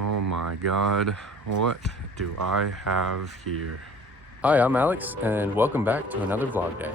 Oh my god, what do I have here? Hi, I'm Alex, and welcome back to another vlog day.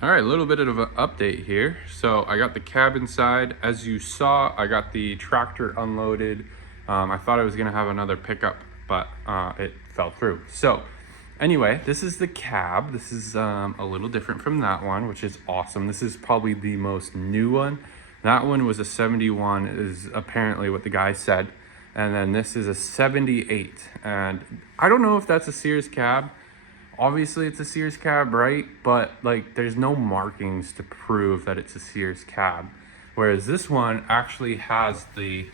All right, a little bit of an update here. So I got the cab inside. As you saw, I got the tractor unloaded. I thought I was gonna have another pickup, but it fell through. So anyway, this is the cab. This is a little different from that one, which is awesome. This is probably the most new one. That one was a 71, is apparently what the guy said. And then this is a 78. And I don't know if that's a Sears cab. Obviously it's a Sears cab, right? But like there's no markings to prove that it's a Sears cab. Whereas this one actually has the,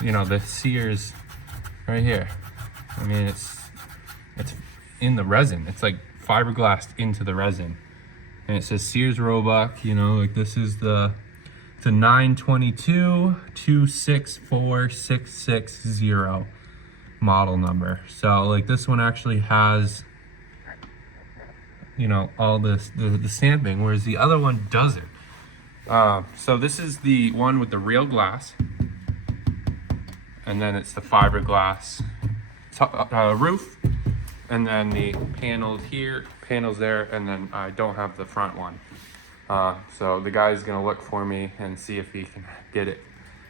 the Sears right here. I mean, it's in the resin. It's like fiberglassed into the resin. And it says Sears Roebuck, like this is it's a 922-264660 model number. So like this one actually has all this the stamping, whereas the other one doesn't. So this is the one with the real glass, and then it's the fiberglass roof, and then the panels here, panels there, and then I don't have the front one. So the guy's gonna look for me and see if he can get it,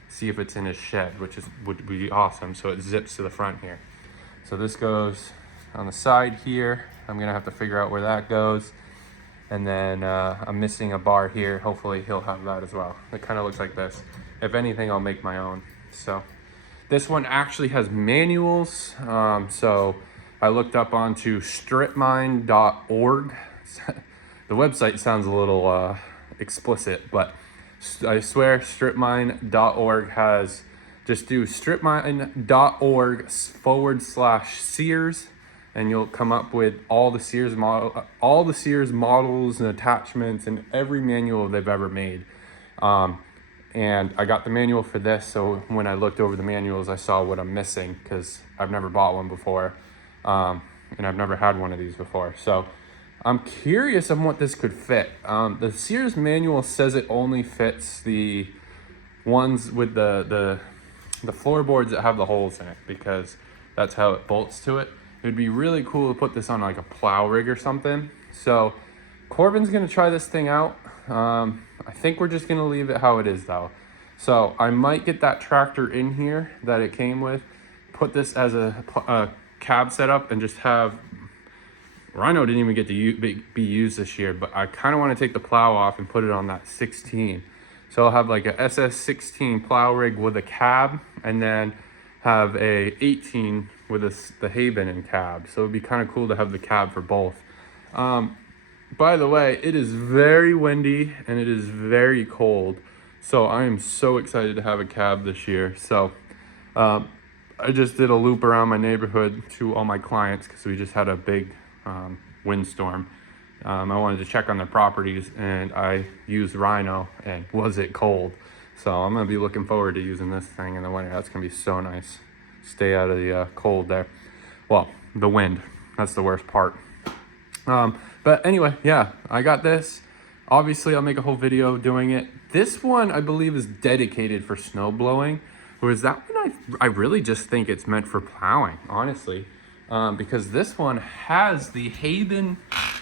see if it's in his shed, which would be awesome. So it zips to the front here. So this goes on the side here. I'm gonna have to figure out where that goes. And then I'm missing a bar here. Hopefully he'll have that as well. It kind of looks like this. If anything, I'll make my own. So this one actually has manuals. So I looked up onto stripmine.org. The website sounds a little explicit, but I swear stripmine.org has, just do stripmine.org/Sears, and you'll come up with all the Sears models and attachments and every manual they've ever made. And I got the manual for this, so when I looked over the manuals, I saw what I'm missing because I've never bought one before, and I've never had one of these before. So I'm curious on what this could fit. The Sears manual says it only fits the ones with the floorboards that have the holes in it, because that's how it bolts to it. It would be really cool to put this on like a plow rig or something. So Corbin's gonna try this thing out. I think we're just gonna leave it how it is though. So I might get that tractor in here that it came with, put this as a cab setup, and just have, Rhino didn't even get to be used this year, but I kind of want to take the plow off and put it on that 16. So I'll have like a ss16 plow rig with a cab, and then have a 18 with the Haben and cab. So it'd be kind of cool to have the cab for both. By the way, it is very windy and it is very cold. So I am so excited to have a cab this year. So I just did a loop around my neighborhood to all my clients because we just had a big windstorm. I wanted to check on their properties, and I used Rhino, and was it cold. So I'm gonna be looking forward to using this thing in the winter. That's gonna be so nice. Stay out of the cold there. Well, the wind, that's the worst part. But anyway, yeah, I got this. Obviously I'll make a whole video doing it. This one I believe is dedicated for snow blowing, whereas that one I really just think it's meant for plowing, honestly. Because this one has the Haben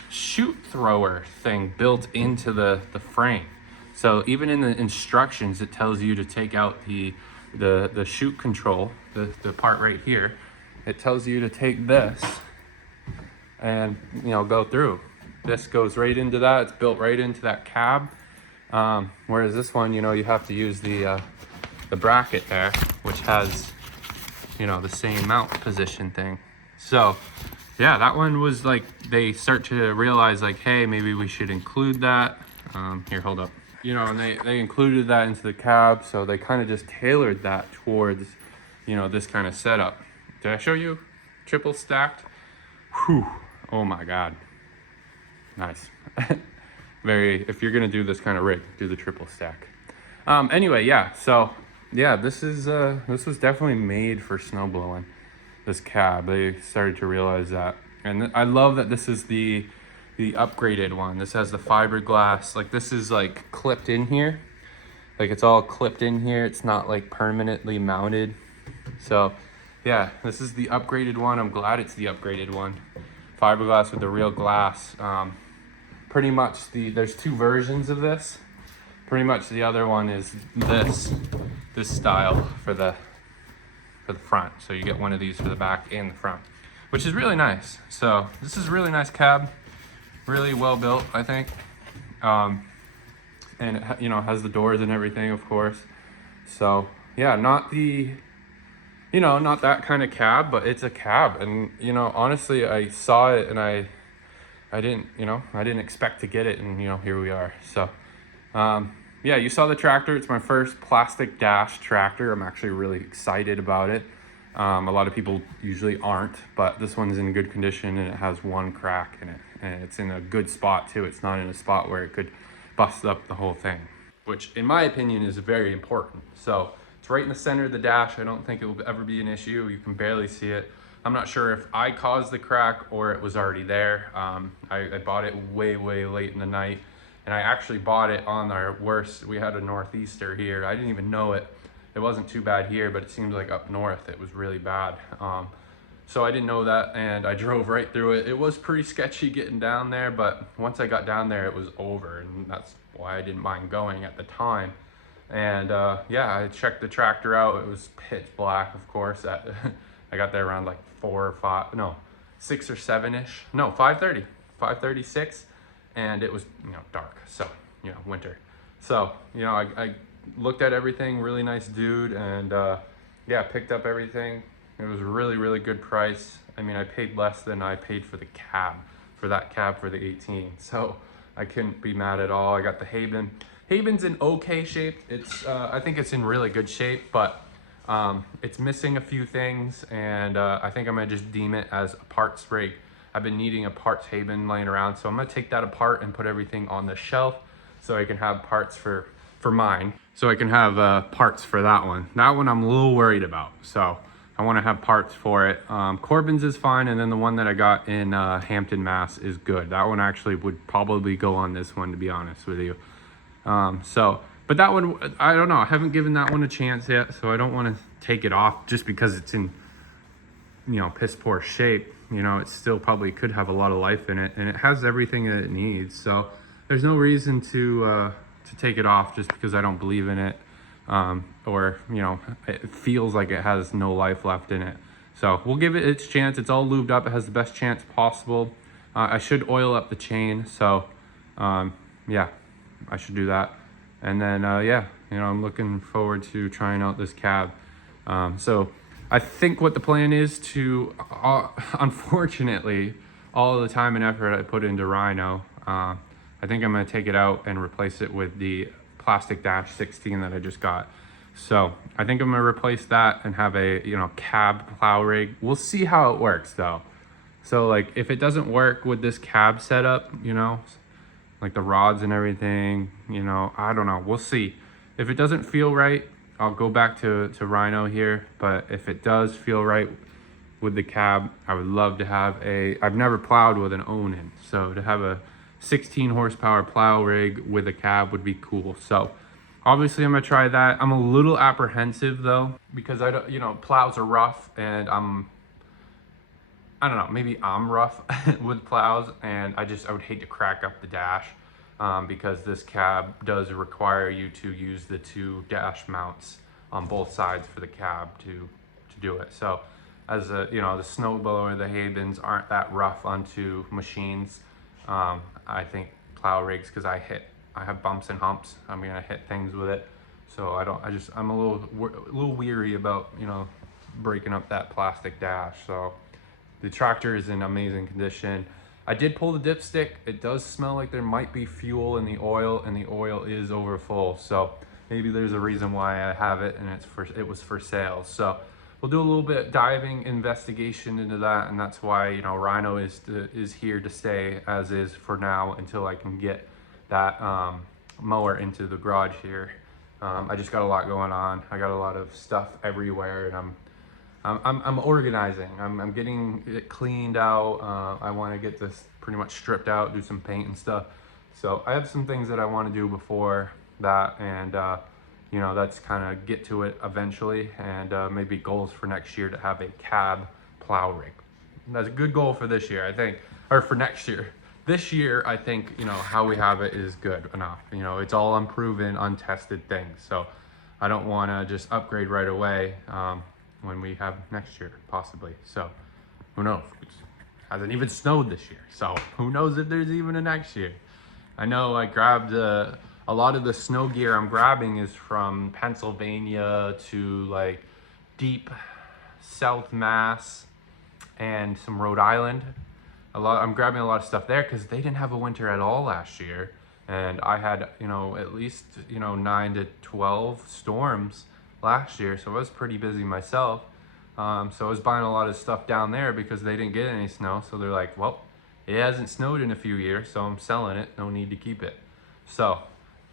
chute thrower thing built into the frame. So even in the instructions, it tells you to take out the chute control, the part right here. It tells you to take this and go through. This goes right into that. It's built right into that cab. Whereas this one, you have to use the bracket there, which has the same mount position thing. So yeah, that one was like, they start to realize like, hey, maybe we should include that. Here, hold up. And they included that into the cab, so they kind of just tailored that towards, this kind of setup. Did I show you triple stacked? Whew, oh my God. Nice. If you're gonna do this kind of rig, do the triple stack. Anyway, yeah, so yeah, this was definitely made for snow blowing. This cab, they started to realize that. And I love that this is the upgraded one. This has the fiberglass, like this is like clipped in here. Like it's all clipped in here. It's not like permanently mounted. So yeah, this is the upgraded one. I'm glad it's the upgraded one. Fiberglass with the real glass. pretty much there's two versions of this. Pretty much the other one is this style for the front. So you get one of these for the back and the front, which is really nice. So this is a really nice cab, really well built, I think. And it, has the doors and everything, of course. So yeah, not that kind of cab, but it's a cab. And honestly, I saw it and I didn't expect to get it, and here we are. So yeah, you saw the tractor. It's my first plastic dash tractor. I'm actually really excited about it. A lot of people usually aren't, but this one's in good condition and it has one crack in it, and it's in a good spot too. It's not in a spot where it could bust up the whole thing, which in my opinion is very important. So it's right in the center of the dash. I don't think it will ever be an issue. You can barely see it. I'm not sure if I caused the crack or it was already there. I bought it way late in the night, and I actually bought it on our worst. We had a northeaster here. I didn't even know it. It wasn't too bad here, but it seems like up north it was really bad. So I didn't know that, and I drove right through it. It was pretty sketchy getting down there, but once I got down there, it was over, and that's why I didn't mind going at the time. And yeah, I checked the tractor out. It was pitch black, of course. I got there around like 6 or 7-ish. No, 5:30, 5:36, and it was dark. So winter. So I looked at everything. Really nice dude, and yeah, picked up everything. It was a really good price. I mean, I paid less than I paid for the cab, for the 18. So I couldn't be mad at all. I got the Haben. Haben's in okay shape. It's I think it's in really good shape, but it's missing a few things, and I think I'm gonna just deem it as a parts rig. I've been needing a parts Haben laying around, so I'm gonna take that apart and put everything on the shelf so I can have parts for mine. So I can have parts for that one. That one I'm a little worried about, so I want to have parts for it. Corbin's is fine, and then the one that I got in Hampton, Mass is good. That one actually would probably go on this one, to be honest with you. But that one, I don't know. I haven't given that one a chance yet, so I don't want to take it off just because it's in, piss poor shape. It still probably could have a lot of life in it, and it has everything that it needs. So there's no reason to take it off just because I don't believe in it, or it feels like it has no life left in it. So we'll give it its chance. It's all lubed up. It has the best chance possible. I should oil up the chain, so yeah, I should do that. And then yeah, I'm looking forward to trying out this cab. So I think what the plan is to, unfortunately, all the time and effort I put into Rhino, I think I'm gonna take it out and replace it with the plastic dash 16 that I just got. So I think I'm gonna replace that and have a cab plow rig. We'll see how it works though. So like if it doesn't work with this cab setup, like the rods and everything, I don't know. We'll see. If it doesn't feel right, I'll go back to Rhino here. But if it does feel right with the cab, I would love to have I've never plowed with an Onan, so to have a 16 horsepower plow rig with a cab would be cool. So obviously I'm gonna try that. I'm a little apprehensive though, because I don't, plows are rough, and I don't know, maybe I'm rough with plows, and I would hate to crack up the dash, because this cab does require you to use the 2 dash mounts on both sides for the cab to do it. So as the snowblower, the Habens aren't that rough onto machines. I think plow rigs, because I have bumps and humps, I'm gonna hit things with it. So I'm a little weary about breaking up that plastic dash. So the tractor is in amazing condition. I did pull the dipstick. It does smell like there might be fuel in the oil, and the oil is over full. So maybe there's a reason why I have it, and it was for sale. So we'll do a little bit diving investigation into that, and that's why Rhino is here to stay as is for now until I can get that mower into the garage here. I just got a lot going on. I got a lot of stuff everywhere, and I'm organizing. I'm getting it cleaned out. I want to get this pretty much stripped out, do some paint and stuff. So I have some things that I want to do before that, and that's kind of get to it eventually, and maybe goals for next year to have a cab plow rig. That's a good goal for this year, I think, or for next year. this year, I think, you know, how we have it is good enough. You know, it's all unproven, untested things. So I don't want to just upgrade right away when we have next year, possibly. So who knows? It hasn't even snowed this year. So who knows if there's even a next year. I know I grabbed a lot of the snow gear I'm grabbing is from Pennsylvania to like deep South Mass and some Rhode Island. I'm grabbing a lot of stuff there because they didn't have a winter at all last year. And I had, you know, at least, you know, 9 to 12 storms last year. So I was pretty busy myself. So I was buying a lot of stuff down there because they didn't get any snow. So they're like, well, it hasn't snowed in a few years, so I'm selling it. No need to keep it. So,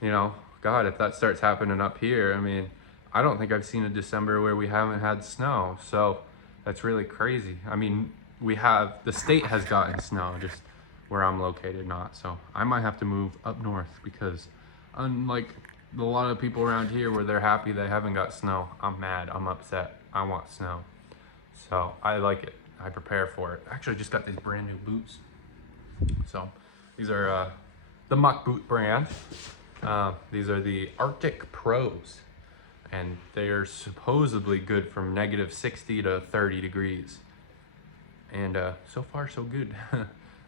you know, God, if that starts happening up here, I mean, I don't think I've seen a December where we haven't had snow. So that's really crazy. I mean, the state has gotten snow, just where I'm located not. So I might have to move up north because unlike a lot of people around here where they're happy they haven't got snow, I'm mad, I'm upset, I want snow. So I like it, I prepare for it. Actually, I just got these brand new boots. So these are the Muck Boot brand. These are the Arctic Pros, and they are supposedly good from -60 to 30 degrees. And so far so good.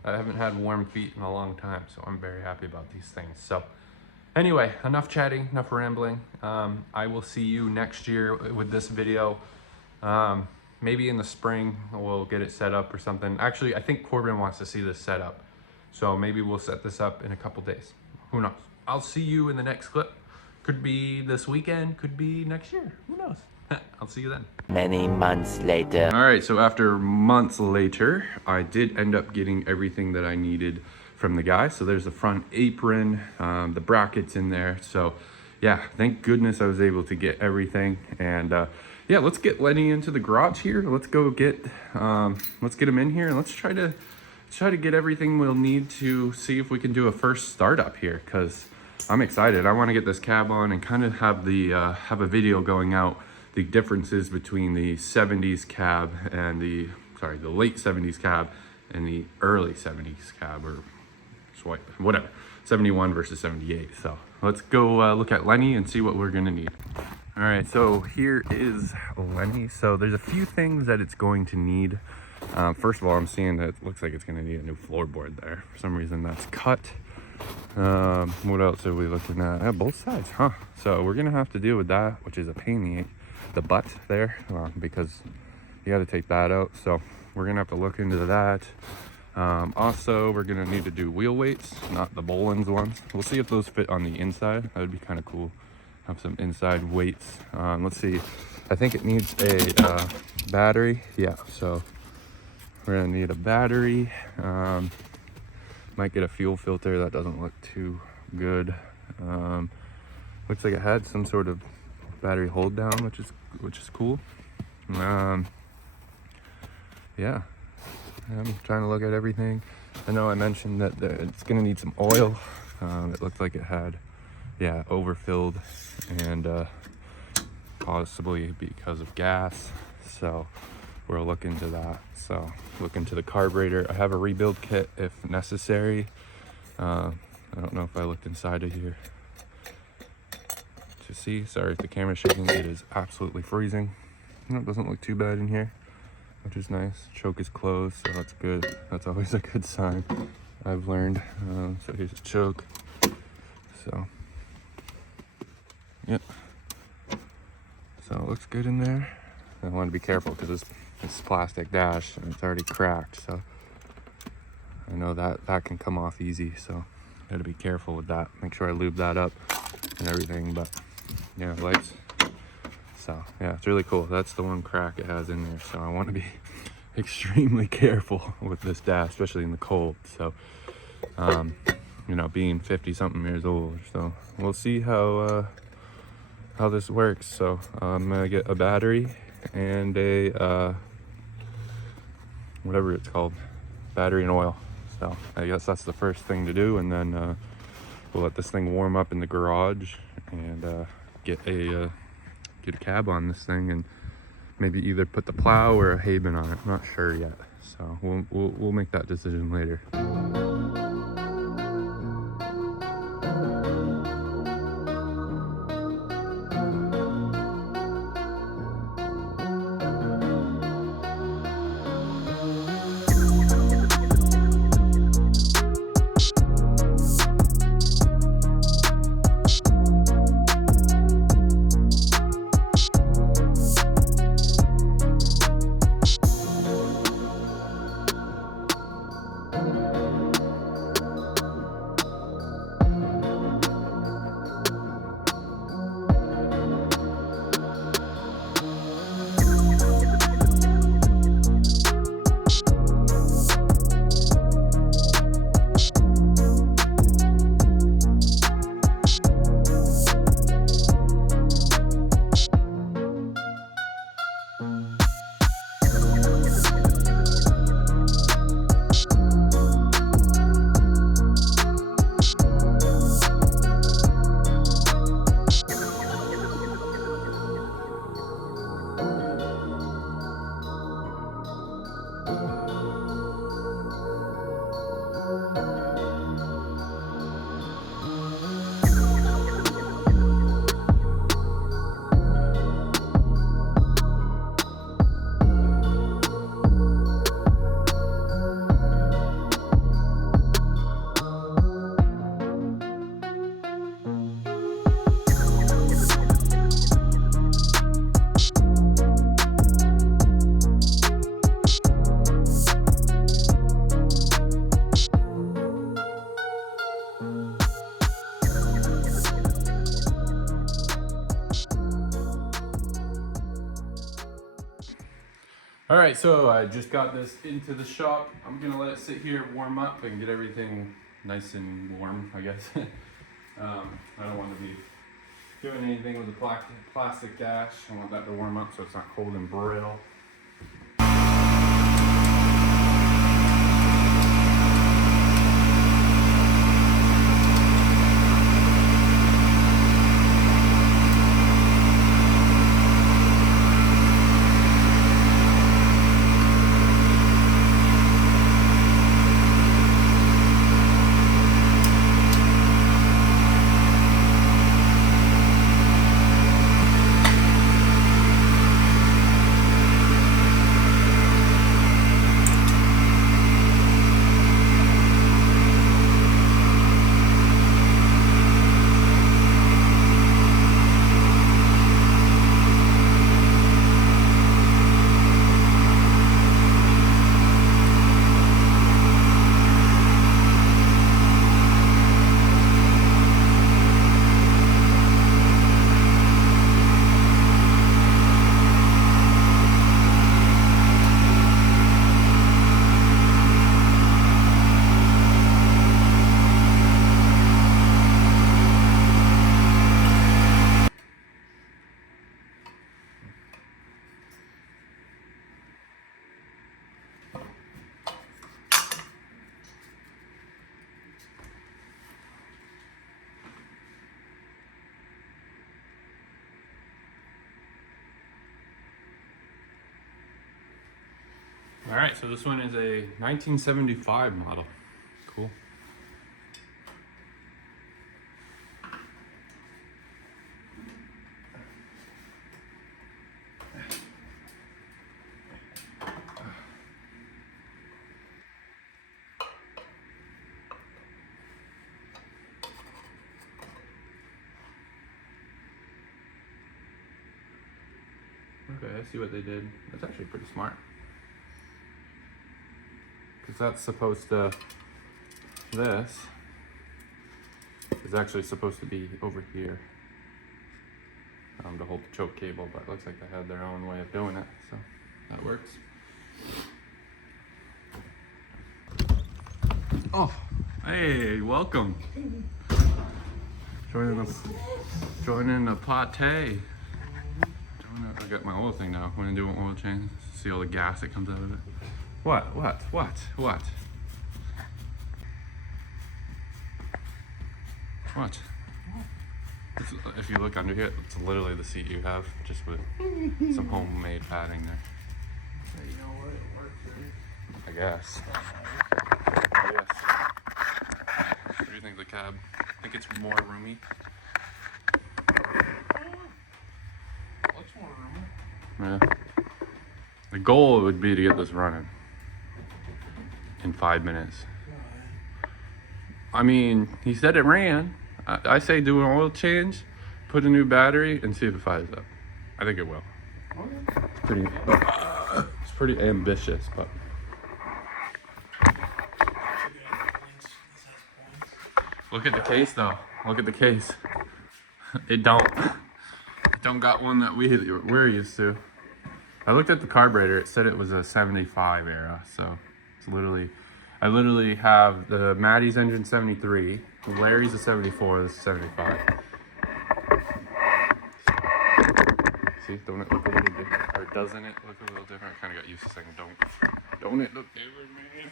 I haven't had warm feet in a long time, so I'm very happy about these things. So anyway, enough chatting, enough rambling. I will see you next year with this video. Maybe in the spring we'll get it set up or something. Actually, I think Corbin wants to see this set up, so maybe we'll set this up in a couple days. Who knows? I'll see you in the next clip. Could be this weekend, could be next year. Who knows? I'll see you then. Many months later. All right, so after months later, I did end up getting everything that I needed from the guy. So there's the front apron, the brackets in there. So yeah, thank goodness I was able to get everything. And yeah, let's get Lenny into the garage here. Let's go get him in here and let's try to get everything we'll need to see if we can do a first startup here, because I'm excited. I want to get this cab on and kind of have a video going out, the differences between the 70s cab and the late 70s cab and the early 70s cab, or whatever, 71 versus 78. So let's go look at Lenny and see what we're gonna need. All right, so here is Lenny. So there's a few things that it's going to need. First of all, I'm seeing that it looks like it's gonna need a new floorboard there. For some reason that's cut. What else are we looking at? Both sides, huh? So we're gonna have to deal with that, which is a pain in the butt there, because you got to take that out. So we're gonna have to look into that. Also, we're gonna need to do wheel weights, not the Boland's ones. We'll see if those fit on the inside. That would be kind of cool. Have some inside weights. Let's see. I think it needs a battery. Yeah, so we're gonna need a battery. Might get a fuel filter. That doesn't look too good. Looks like it had some sort of battery hold down, which is cool. Yeah, I'm trying to look at everything. I know I mentioned that it's gonna need some oil. It looked like it had, yeah, overfilled, and possibly because of gas. So we'll look into that. So look into the carburetor. I have a rebuild kit if necessary. I don't know if I looked inside of here to see. Sorry if the camera's shaking. It is absolutely freezing. It doesn't look too bad in here, which is nice. Choke is closed, so that's good. That's always a good sign, I've learned. So here's the choke. So yep, so it looks good in there. I want to be careful because this plastic dash, and it's already cracked, so I know that can come off easy, so gotta be careful with that. Make sure I lube that up and everything. But yeah, lights. So yeah, it's really cool. That's the one crack it has in there, so I want to be extremely careful with this dash, especially in the cold. So you know, being 50 something years old, so we'll see how this works. So I'm gonna get a battery and a whatever it's called, battery and oil. So I guess that's the first thing to do, and then we'll let this thing warm up in the garage and get a cab on this thing, and maybe either put the plow or a hay bin on it. I'm not sure yet, so we'll make that decision later. All right, so I just got this into the shop. I'm gonna let it sit here, warm up, and get everything nice and warm, I guess. I don't want to be doing anything with the plastic dash. I want that to warm up so it's not cold and brittle. All right, so this one is a 1975 model. Cool. Okay, I see what they did. That's actually pretty smart. Because that's supposed to, this is actually supposed to be over here to hold the choke cable, but it looks like they had their own way of doing it, so that works. Oh, hey, welcome. Joining the pate. I got my oil thing now. When I do an oil change, see all the gas that comes out of it. What? What? If you look under here, it's literally the seat you have, just with some homemade padding there. So you know what? It works, right? I guess. What do you think of the cab? I think it's more roomy. Looks more roomy. Yeah. The goal would be to get this running in 5 minutes. I mean, he said it ran. I say do an oil change, put a new battery, and see if it fires up. I think it will. Okay. It's pretty ambitious, but. Look at the case, though. Look at the case. It don't got one that we're used to. I looked at the carburetor. It said it was a 75 era, so it's literally. I literally have the Maddie's engine 73, Larry's a 74, this is 75. See, don't it look a little different? Or doesn't it look a little different? I kind of got used to saying don't it look different, man?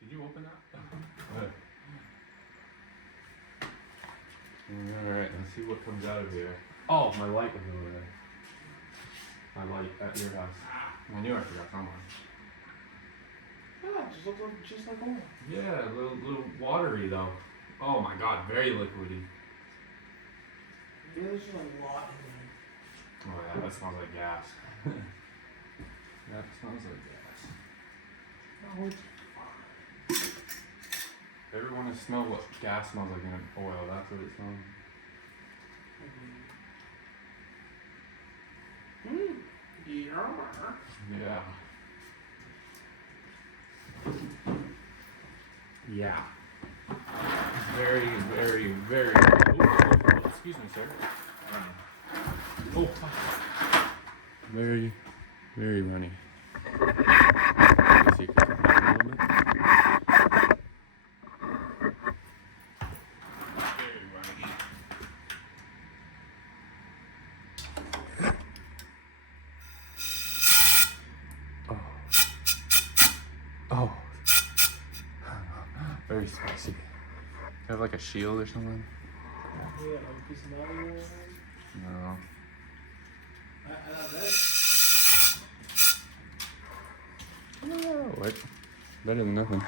Did you open that? Good. Alright, let's see what comes out of here. Oh, my light was over there. My light at your house. I knew I forgot somewhere. Yeah, just like oil. Yeah, a little watery though. Oh my god, very liquidy. There's a lot in Oh yeah, that smells like gas. That smells like gas. there. No, it's fine. Ever want to smell what gas smells like in an oil? That's what it smells Yeah. like. Yeah. Very, very, very. Oh, excuse me, sir. Oh, very, very runny. Let's see if you can hear it a little bit. Very runny. Oh. Very spicy. You have like a shield or something? Yeah, like a piece of metal. No. I love that. Oh, what? Better than nothing.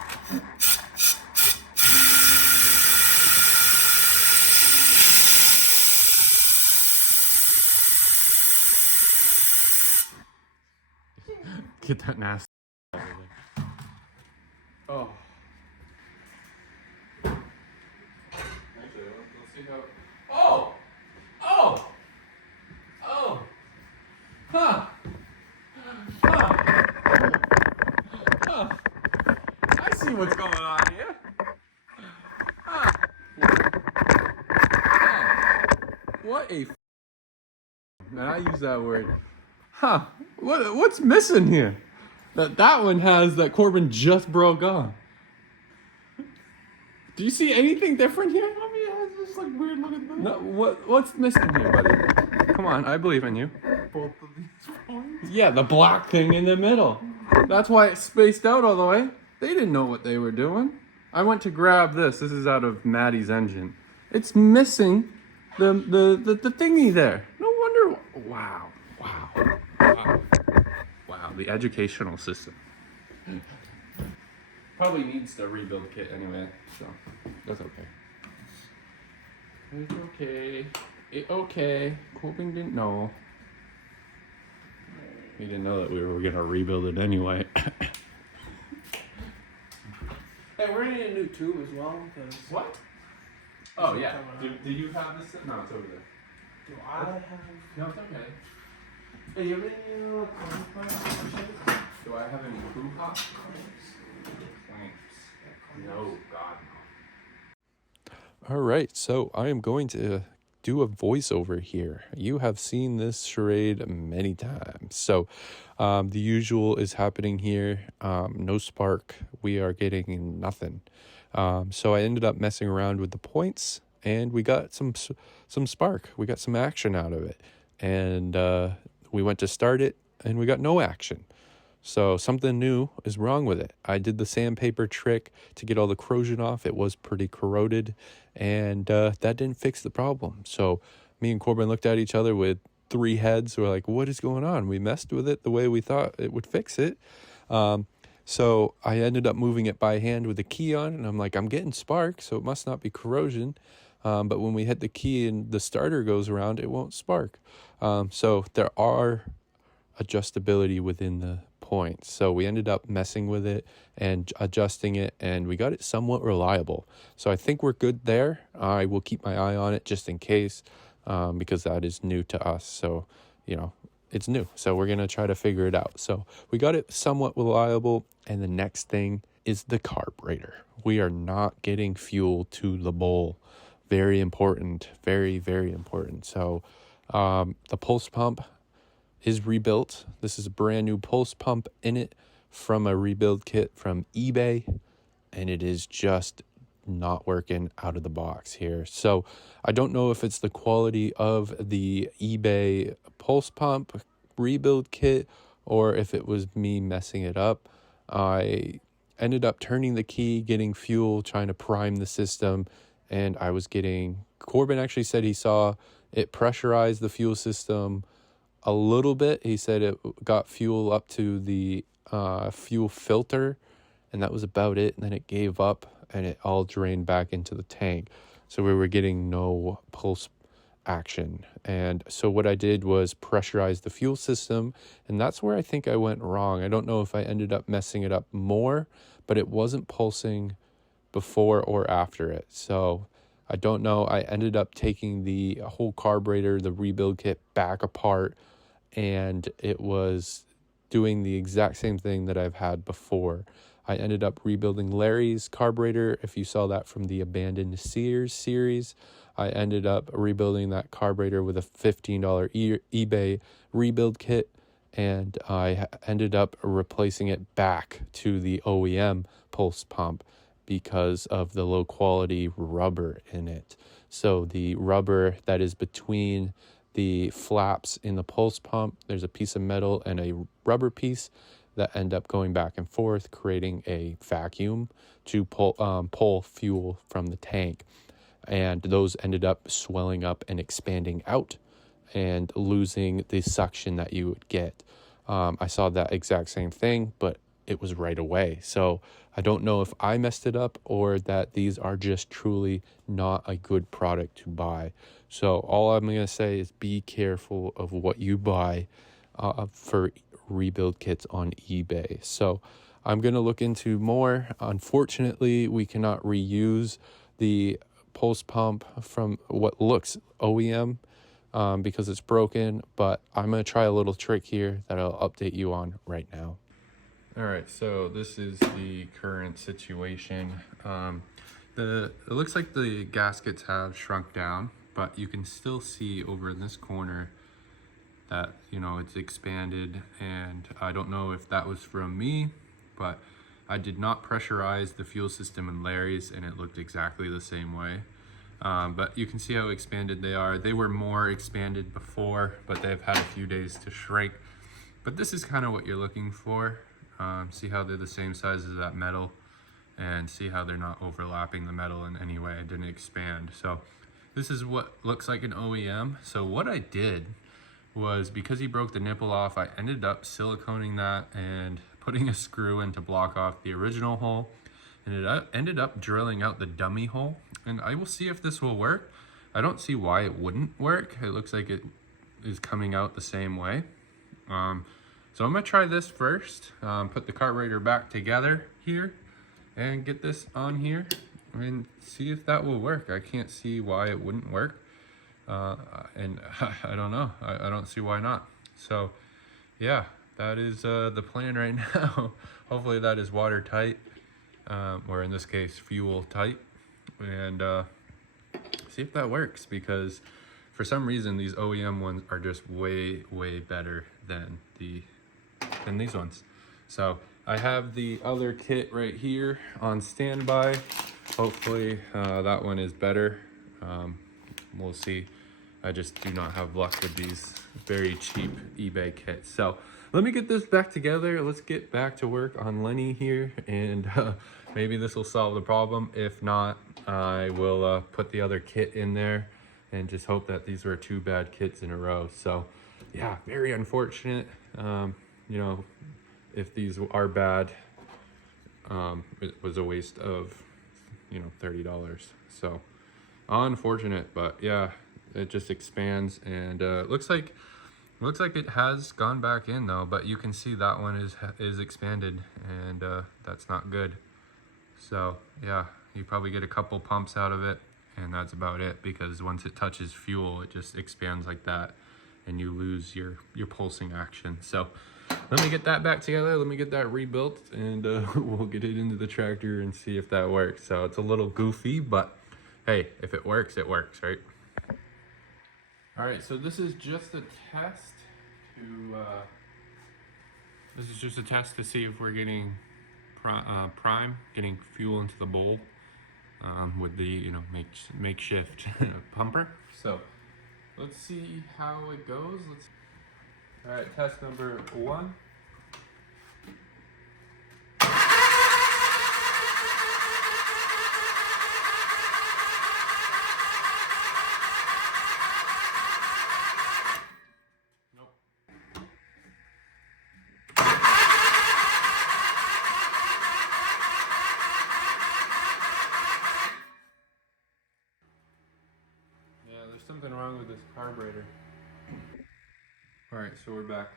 Get that nasty. Oh. Actually, let's see how. Oh! Oh! Oh! Huh! Huh! Huh! I see what's going on here. Huh! What a. And I use that word. Huh? What's missing here? That one has that Corbin just broke off. Do you see anything different here? I mean, it's just like weird looking thing. No, what's missing here, buddy? Come on, I believe in you. Both of these points. Yeah, the black thing in the middle. That's why it's spaced out all the way. They didn't know what they were doing. I went to grab this. This is out of Maddie's engine. It's missing the thingy there. No wonder. Wow. Wow, the educational system. Probably needs the rebuild kit anyway, so that's okay. It's okay. Okay. Corbin didn't know. He didn't know that we were gonna rebuild it anyway. Hey, we're gonna need a new tube as well, because. What? Oh yeah. Do you have this? No, it's over there. Do I have. No, it's okay. Hey, you have any clamps? Do I have any poo pop? Clamps. No, God no. All right, so I am going to do a voiceover here. You have seen this charade many times. So the usual is happening here. No spark. We are getting nothing. So I ended up messing around with the points, and we got some spark. We got some action out of it. And we went to start it, and we got no action. So something new is wrong with it. I did the sandpaper trick to get all the corrosion off. It was pretty corroded, and that didn't fix the problem. So me and Corbin looked at each other with three heads. We're like, what is going on? We messed with it the way we thought it would fix it. So I ended up moving it by hand with the key on, and I'm like, I'm getting spark, so it must not be corrosion. But when we hit the key and the starter goes around, it won't spark. So there are adjustability within the points. So we ended up messing with it and adjusting it, and we got it somewhat reliable. So I think we're good there. I will keep my eye on it just in case, because that is new to us. So, it's new. So we're going to try to figure it out. So we got it somewhat reliable. And the next thing is the carburetor. We are not getting fuel to the bowl. Very important. Very, very important. So the pulse pump is rebuilt. This is a brand new pulse pump in it from a rebuild kit from eBay, and it is just not working out of the box here. So I don't know if it's the quality of the eBay pulse pump rebuild kit or if it was me messing it up. I ended up turning the key, getting fuel, trying to prime the system, and Corbin actually said he saw it pressurize the fuel system a little bit. He said it got fuel up to the fuel filter, and that was about it. And then it gave up, and it all drained back into the tank. So we were getting no pulse action. And so what I did was pressurize the fuel system, and that's where I think I went wrong. I don't know if I ended up messing it up more, but it wasn't pulsing before or after it. So I don't know. I ended up taking the whole carburetor, the rebuild kit, back apart, and it was doing the exact same thing that I've had before. I ended up rebuilding Larry's carburetor. If you saw that from the abandoned Sears series, I ended up rebuilding that carburetor with a $15 eBay rebuild kit, and I ended up replacing it back to the OEM pulse pump because of the low quality rubber in it. So the rubber that is between the flaps in the pulse pump, there's a piece of metal and a rubber piece that end up going back and forth, creating a vacuum to pull fuel from the tank. And those ended up swelling up and expanding out and losing the suction that you would get. I saw that exact same thing, but it was right away. So I don't know if I messed it up or that these are just truly not a good product to buy. So all I'm going to say is be careful of what you buy for rebuild kits on eBay. So I'm going to look into more. Unfortunately, we cannot reuse the pulse pump from what looks OEM because it's broken, but I'm going to try a little trick here that I'll update you on right now. All right, so this is the current situation. It looks like the gaskets have shrunk down, but you can still see over in this corner that, you know, it's expanded, and I don't know if that was from me, but I did not pressurize the fuel system in Larry's, and it looked exactly the same way. But you can see how expanded they are. They were more expanded before, but they've had a few days to shrink. But this is kind of what you're looking for. See how they're the same size as that metal, and see how they're not overlapping the metal in any way. It didn't expand. So this is what looks like an OEM. So what I did was, because he broke the nipple off, I ended up siliconing that and putting a screw in to block off the original hole, and it ended up drilling out the dummy hole. And I will see if this will work. I don't see why it wouldn't work. It looks like it is coming out the same way. So I'm gonna try this first, put the carburetor back together here and get this on here and see if that will work. I can't see why it wouldn't work. And I don't know, I don't see why not. So yeah, that is the plan right now. Hopefully that is watertight, or in this case, fuel tight, and see if that works, because for some reason these OEM ones are just way better than these ones. So I have the other kit right here on standby. Hopefully that one is better. We'll see. I just do not have luck with these very cheap eBay kits. So let me get this back together. Let's get back to work on Lenny here, and maybe this will solve the problem. If not, I will put the other kit in there and just hope that these were 2 bad kits in a row. So yeah, very unfortunate. You know, if these are bad, it was a waste of, you know, $30. So unfortunate, but yeah, it just expands, and looks like it has gone back in though, but you can see that one is expanded, and that's not good. So yeah, you probably get a couple pumps out of it, and that's about it, because once it touches fuel, it just expands like that, and you lose your pulsing action. So let me get that back together, let me get that rebuilt, and we'll get it into the tractor and see if that works. So it's a little goofy, but hey, if it works, right? All right, so this is just a test to see if we're getting prime, getting fuel into the bowl with the, you know, makeshift pumper. So let's see how it goes. All right, test number 1. There's something wrong with this carburetor. All right, so we're back.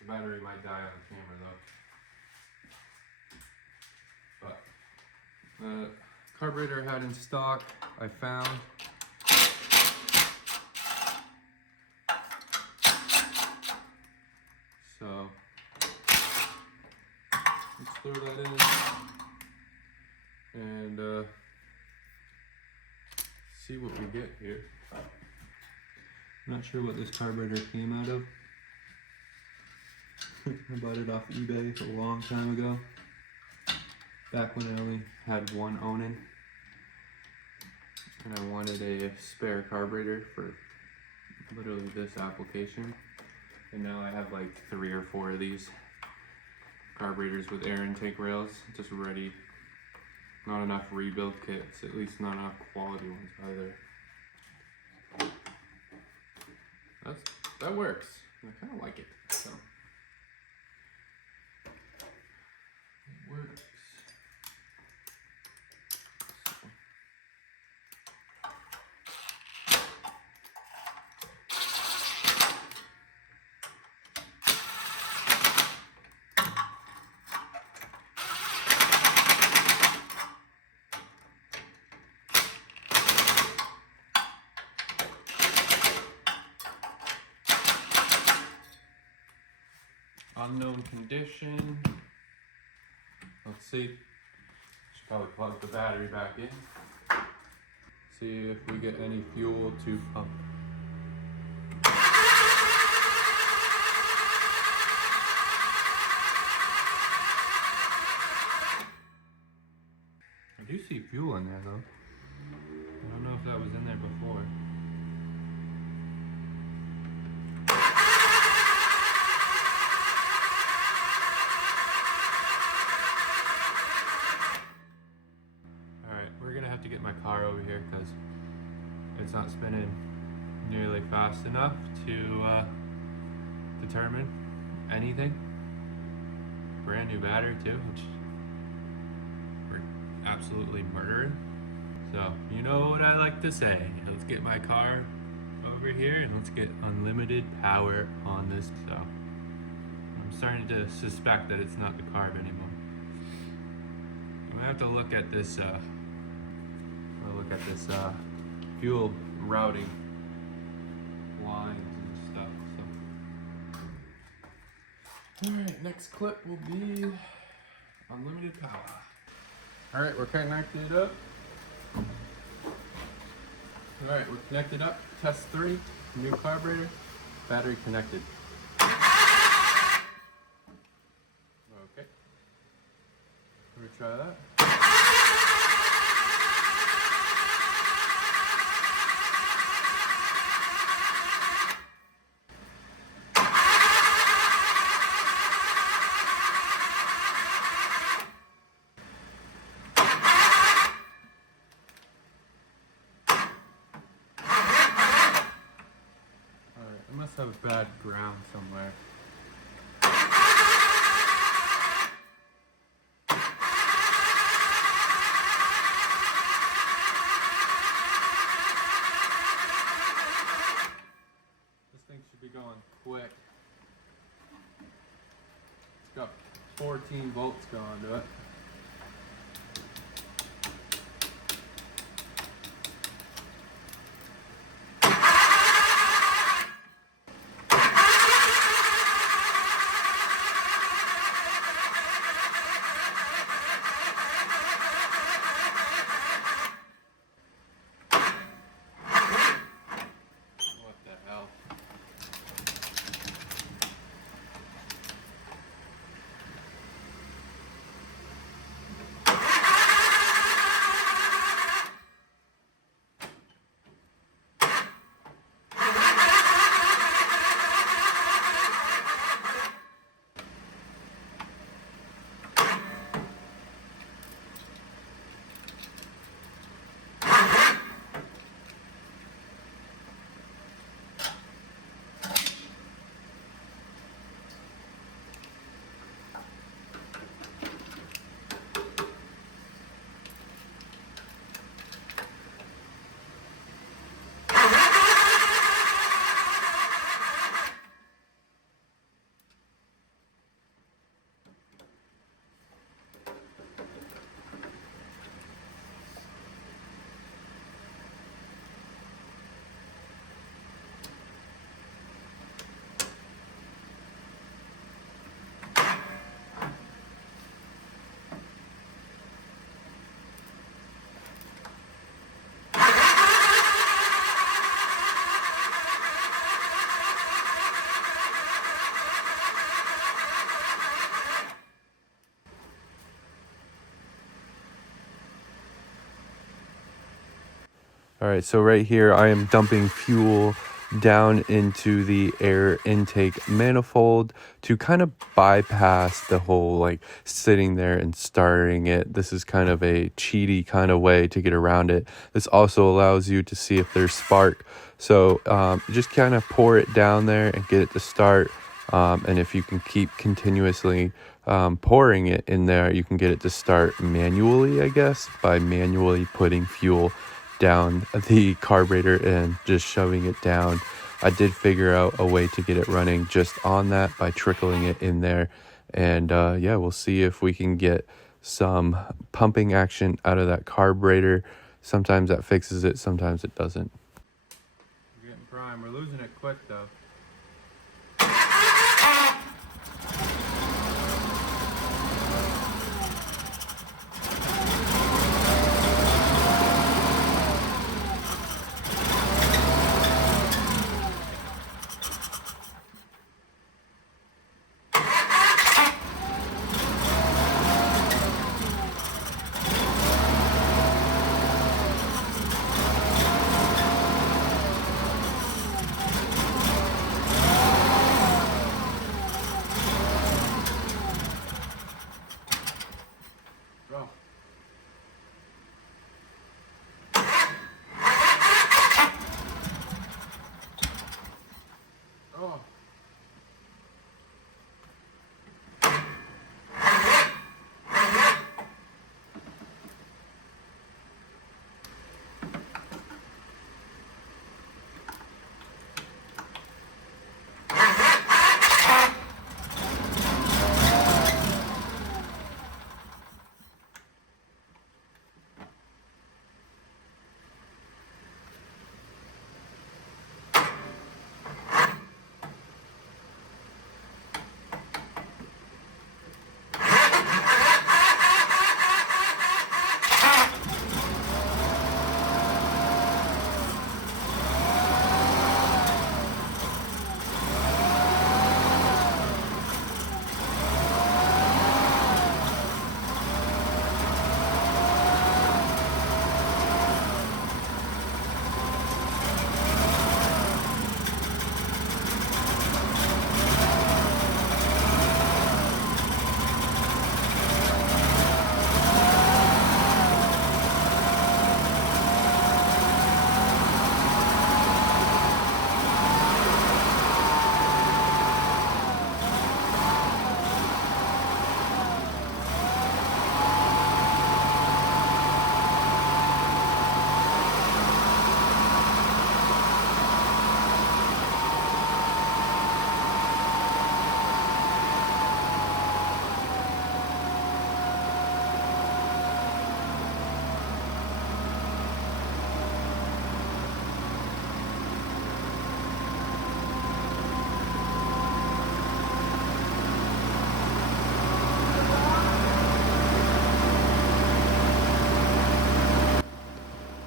The battery might die on camera though. But the carburetor I had in stock, I found. So it's throw that in and see what we get here. I'm not sure what this carburetor came out of. I bought it off eBay a long time ago, back when I only had one Onan, and I wanted a spare carburetor for literally this application, and now I have like 3 or 4 of these carburetors with air intake rails just ready. Not enough rebuild kits, at least not enough quality ones either. That works. I kind of like it. So it works. Unknown condition. Let's see. Should probably plug the battery back in. See if we get any fuel to pump. I do see fuel in there though. I don't know if that was in there before. We're gonna have to get my car over here because it's not spinning nearly fast enough to determine anything. Brand new battery too, which we're absolutely murdering. So you know what I like to say. Let's get my car over here and let's get unlimited power on this stuff. I'm starting to suspect that it's not the carb anymore. I'm gonna have to look at this fuel routing lines and stuff. So, all right, next clip will be unlimited power. All right, we're connected up. All right, we're connected up. Test 3, new carburetor, battery connected. Okay, we're gonna try that. I must have a bad ground somewhere. This thing should be going quick. It's got 14 volts going to it. All right, so right here I am dumping fuel down into the air intake manifold to kind of bypass the whole like sitting there and starting it. This is kind of a cheaty kind of way to get around it. This also allows you to see if there's spark. So just kind of pour it down there and get it to start. And if you can keep continuously pouring it in there, you can get it to start manually, I guess, by manually putting fuel down the carburetor and just shoving it down. I did figure out a way to get it running just on that by trickling it in there. And yeah, we'll see if we can get some pumping action out of that carburetor. Sometimes that fixes it, sometimes it doesn't. We're getting prime. We're losing it quick though. Bro. Oh.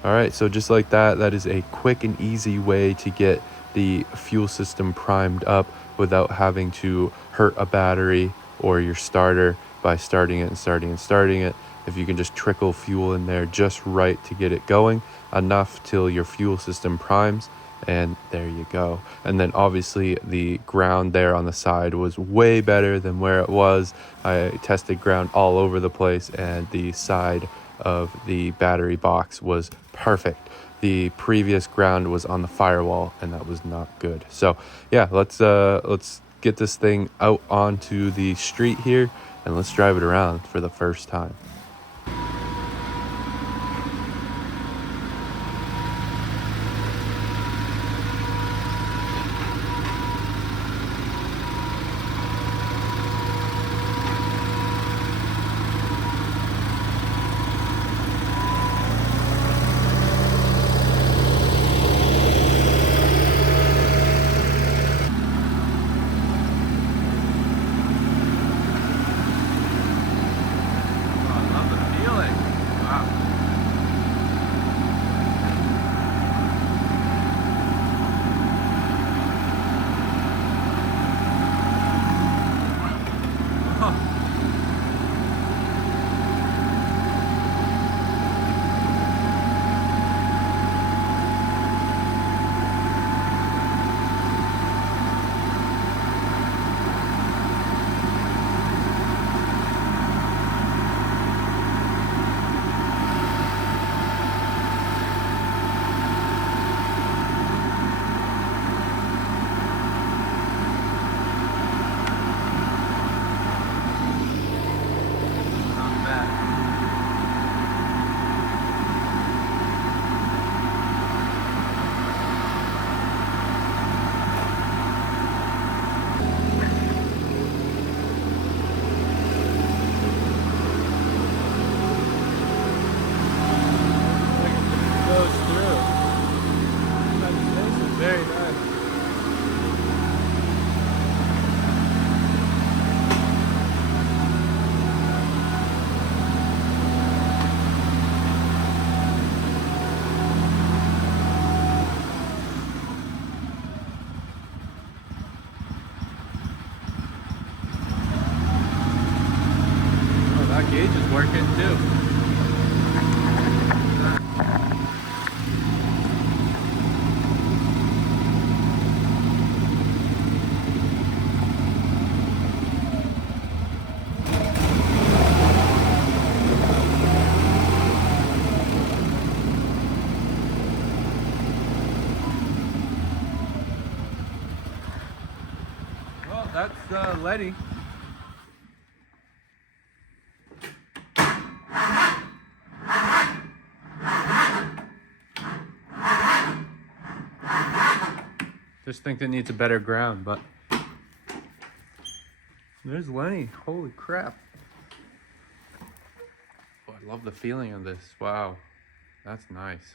All right, so just like that, that is a quick and easy way to get the fuel system primed up without having to hurt a battery or your starter by starting it and starting it. If you can just trickle fuel in there just right to get it going, enough till your fuel system primes, and there you go. And then obviously the ground there on the side was way better than where it was. I tested ground all over the place, and the side of the battery box was perfect. The previous ground was on the firewall, and that was not good. So yeah, let's get this thing out onto the street here, and let's drive it around for the first time. My gauge is working too. Well, that's Lenny. Just think it needs a better ground, but there's Lenny. Holy crap. Oh, I love the feeling of this. Wow, that's nice.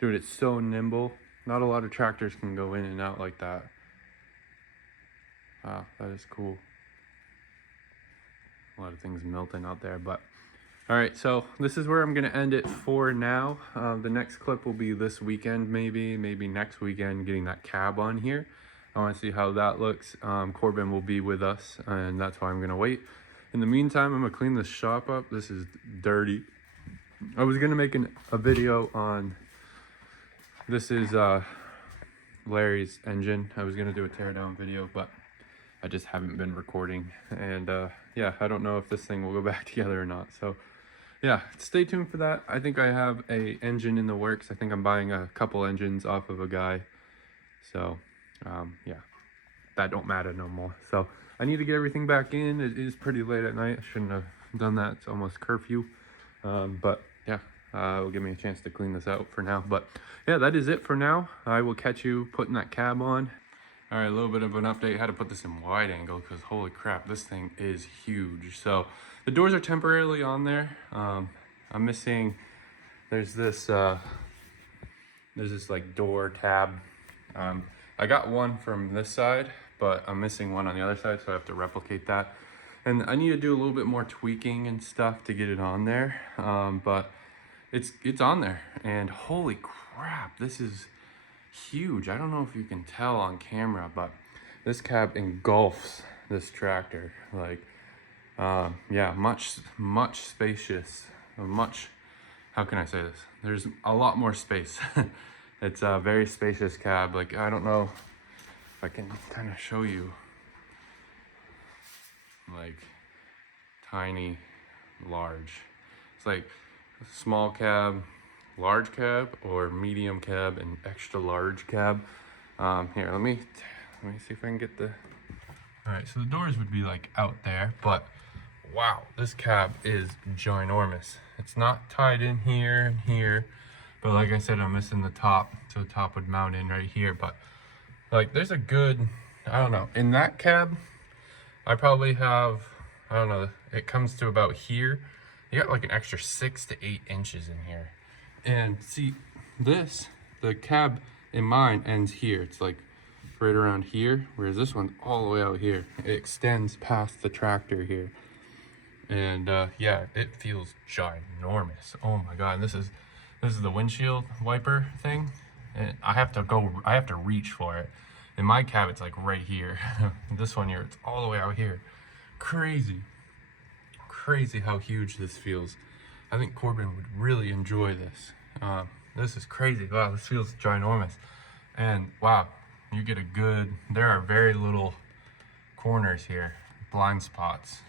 Dude, it's so nimble. Not a lot of tractors can go in and out like that. Wow, that is cool. A lot of things melting out there, but all right, so this is where I'm gonna end it for now. The next clip will be this weekend, maybe next weekend, getting that cab on here. I want to see how that looks. Corbin will be with us, and that's why I'm gonna wait. In the meantime, I'm gonna clean this shop up. This is dirty. I was gonna make a video on, this is Larry's engine. I was gonna do a teardown video, but I just haven't been recording, and yeah, I don't know if this thing will go back together or not. So yeah, stay tuned for that. I think I have a engine in the works. I think I'm buying a couple engines off of a guy. So yeah, that don't matter no more. So I need to get everything back in. It is pretty late at night. I shouldn't have done that. It's almost curfew. But yeah, it'll give me a chance to clean this out for now. But yeah, that is it for now. I will catch you putting that cab on. All right, a little bit of an update. I had to put this in wide angle because holy crap, this thing is huge. So the doors are temporarily on there. I'm missing, there's this like door tab. I got one from this side, but I'm missing one on the other side, so I have to replicate that. And I need to do a little bit more tweaking and stuff to get it on there. But it's on there, and holy crap, this is huge. I don't know if you can tell on camera, but this cab engulfs this tractor. Like yeah, much spacious, much, how can I say this, there's a lot more space. It's a very spacious cab. Like, I don't know if I can kind of show you, like tiny, large. It's like a small cab, large cab, or medium cab and extra large cab. Here, let me see if I can get the, all right, so the doors would be like out there, but wow, this cab is ginormous. It's not tied in here and here, but like I said, I'm missing the top, so the top would mount in right here. But like, there's a good, I don't know, in that cab I probably have, I don't know, it comes to about here. You got like an extra 6 to 8 inches in here. And see, this, the cab in mine ends here. It's like right around here, whereas this one's all the way out here. It extends past the tractor here. And yeah, it feels ginormous. Oh my god, and this is the windshield wiper thing. And I have to reach for it. In my cab, it's like right here. This one here, it's all the way out here. Crazy how huge this feels. I think Corbin would really enjoy this. This is crazy. Wow, this feels ginormous. And wow, you get a good, there are very little corners here, blind spots.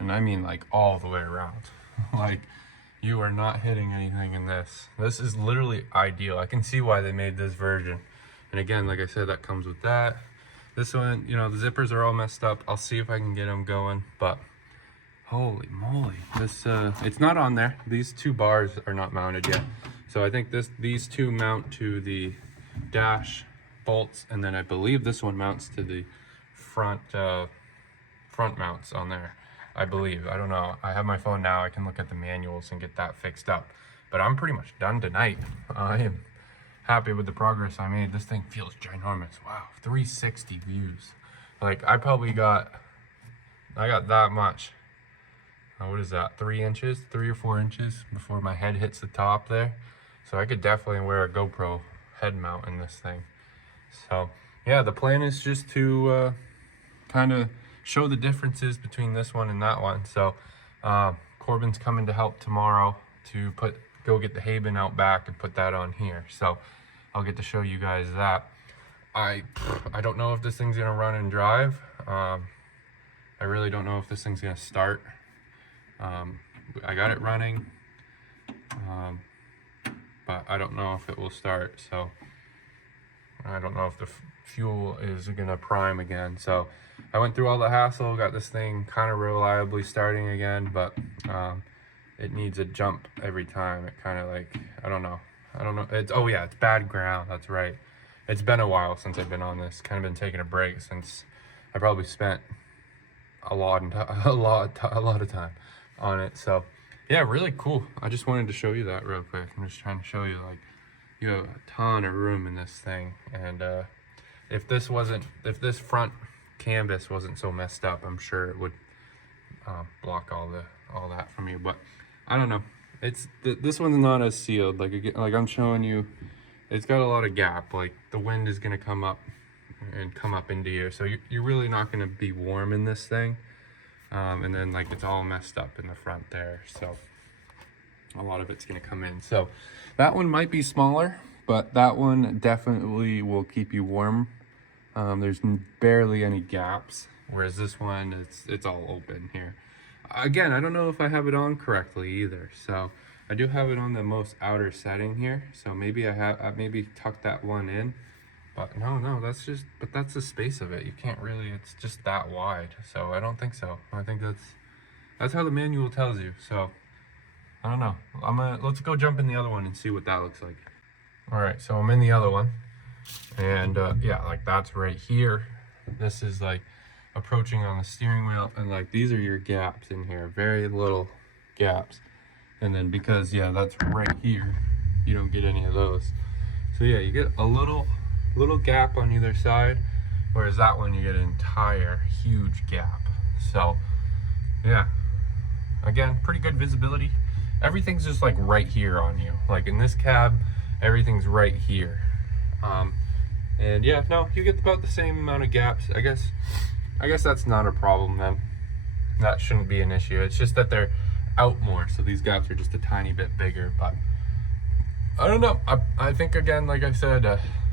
And I mean like all the way around. Like, you are not hitting anything in this. This is literally ideal. I can see why they made this version. And again, like I said, that comes with that. This one, you know, the zippers are all messed up. I'll see if I can get them going, but holy moly. This, it's not on there. These two bars are not mounted yet. So I think these two mount to the dash bolts, and then I believe this one mounts to the front mounts on there. I believe, I don't know. I have my phone now. I can look at the manuals and get that fixed up. But I'm pretty much done tonight. I am happy with the progress I made. This thing feels ginormous. Wow, 360 views. Like, I got that much. What is that, 3 inches, 3 or 4 inches before my head hits the top there. So I could definitely wear a GoPro head mount in this thing. So yeah, the plan is just to kind of show the differences between this one and that one. So Corbin's coming to help tomorrow to go get the hay bin out back and put that on here. So I'll get to show you guys that. I don't know if this thing's gonna run and drive. I really don't know if this thing's gonna start. I got it running, but I don't know if it will start. So I don't know if the fuel is gonna prime again. So I went through all the hassle, got this thing kind of reliably starting again, but it needs a jump every time. It kind of like, I don't know. It's, oh yeah, it's bad ground. That's right. It's been a while since I've been on this. Kind of been taking a break since I probably spent a lot of time on it. So yeah, really cool. I just wanted to show you that real quick. I'm just trying to show you, like, you have a ton of room in this thing. And if this front canvas wasn't so messed up, I'm sure it would block all that from you. But I don't know. This one's not as sealed. Like I'm showing you, it's got a lot of gap. Like the wind is gonna come up into here, so you're really not gonna be warm in this thing. And then like it's all messed up in the front there, so a lot of it's gonna come in. So that one might be smaller, but that one definitely will keep you warm. There's barely any gaps, whereas this one, it's all open here. Again, I don't know if I have it on correctly either. So I do have it on the most outer setting here. So maybe I maybe tucked that one in, but no, that's the space of it. You can't really, it's just that wide. So I don't think so. I think that's how the manual tells you. So I don't know. Let's go jump in the other one and see what that looks like. All right, so I'm in the other one, and yeah, like that's right here. This is like approaching on the steering wheel, and like these are your gaps in here, very little gaps. And then because, yeah, that's right here, you don't get any of those. So yeah, you get a little gap on either side, whereas that one you get an entire huge gap. So yeah, again, pretty good visibility. Everything's just like right here on you. Like in this cab, everything's right here. And yeah, no, you get about the same amount of gaps. I guess that's not a problem then. That shouldn't be an issue. It's just that they're out more, so these gaps are just a tiny bit bigger. But I don't know. I think, again, like I said,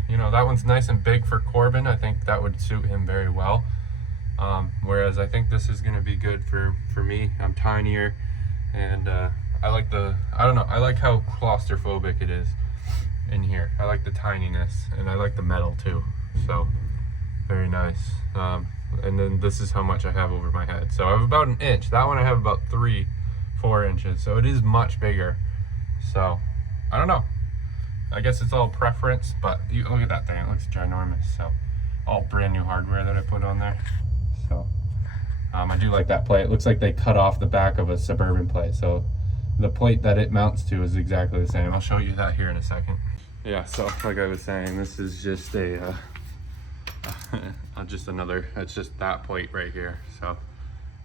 you know, that one's nice and big for Corbin. I think that would suit him very well. Whereas I think this is going to be good for me. I'm tinier, and I like I like how claustrophobic it is in here. I like the tininess, and I like the metal too. So very nice. And then this is how much I have over my head. So I have about an inch. That one I have about 3-4 inches. So it is much bigger. So I don't know. I guess it's all preference, but you look at that thing. It looks ginormous. So all brand new hardware that I put on there. So I do like that plate. It looks like they cut off the back of a Suburban plate. So the plate that it mounts to is exactly the same. I'll show you that here in a second. Yeah, so like I was saying, this is just a it's just that plate right here. So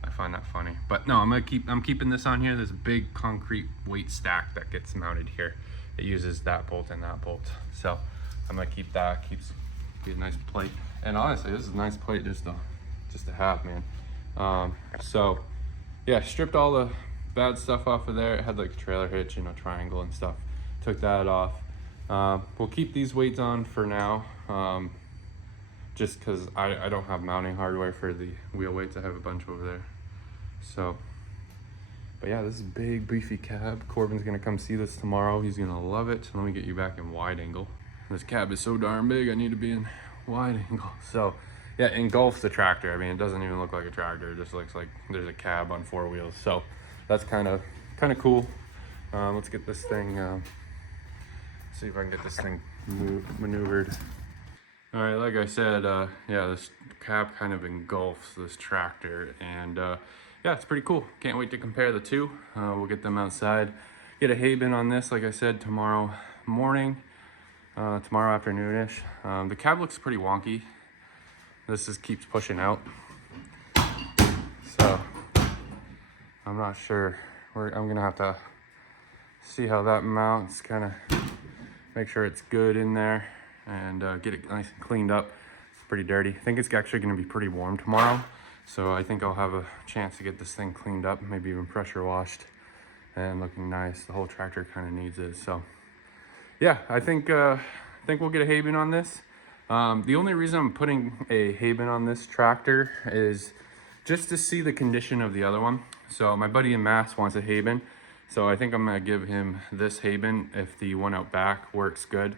I find that funny. But no, I'm keeping this on here. There's a big concrete weight stack that gets mounted here. It uses that bolt and that bolt. So I'm gonna keep that. Be a nice plate. And honestly, this is a nice plate just to have, man. So yeah, stripped all the bad stuff off of there. It had like a trailer hitch, you know, triangle and stuff. Took that off. We'll keep these weights on for now. Just because I don't have mounting hardware for the wheel weights. I have a bunch over there. So, but yeah, this is a big, beefy cab. Corbin's gonna come see this tomorrow. He's gonna love it. So let me get you back in wide angle. This cab is so darn big, I need to be in wide angle. So yeah, it engulfs the tractor. I mean, it doesn't even look like a tractor. It just looks like there's a cab on 4 wheels. So that's kind of cool. Let's get this thing, see if I can get this thing maneuvered. All right, like I said, yeah, this cab kind of engulfs this tractor, and yeah, it's pretty cool. Can't wait to compare the two. We'll get them outside. Get a hay bin on this, like I said, tomorrow morning, tomorrow afternoonish. The cab looks pretty wonky. This just keeps pushing out. So I'm not sure. I'm gonna have to see how that mounts, kind of make sure it's good in there, and get it nice and cleaned up. It's pretty dirty. I think it's actually going to be pretty warm tomorrow, So I think I'll have a chance to get this thing cleaned up, maybe even pressure washed and looking nice. The whole tractor kind of needs it. So yeah, I think we'll get a hay bin on this. The only reason I'm putting a hay bin on this tractor is just to see the condition of the other one. So my buddy in Mass wants a hay bin, so I think I'm gonna give him this hay bin if the one out back works good,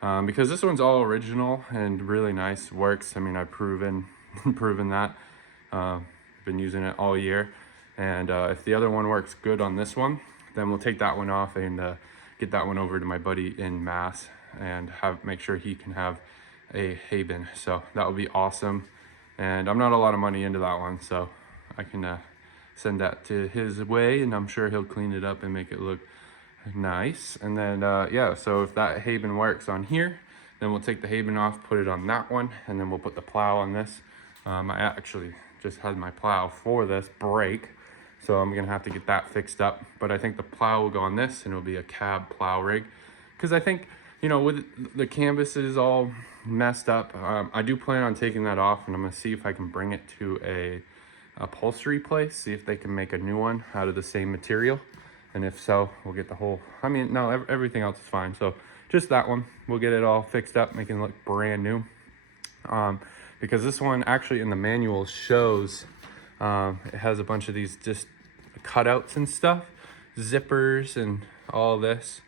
because this one's all original and really nice, works. I mean, I've proven that. Been using it all year, and if the other one works good on this one, then we'll take that one off and get that one over to my buddy in Mass and make sure he can have a hay bin. So that would be awesome, and I'm not a lot of money into that one, so I can send that to his way, and I'm sure he'll clean it up and make it look nice. And then yeah, so if that hay bin works on here, then we'll take the hay bin off, put it on that one, and then we'll put the plow on this. I actually just had my plow for this break, so I'm gonna have to get that fixed up. But I think the plow will go on this, and it'll be a cab plow rig, because I think, you know, with the canvases all messed up, I do plan on taking that off, and I'm gonna see if I can bring it to a upholstery place, see if they can make a new one out of the same material, and if so, we'll get the whole, I mean, no, everything else is fine, so just that one, we'll get it all fixed up, making it look brand new. Because this one actually in the manual shows it has a bunch of these just cutouts and stuff, zippers and all this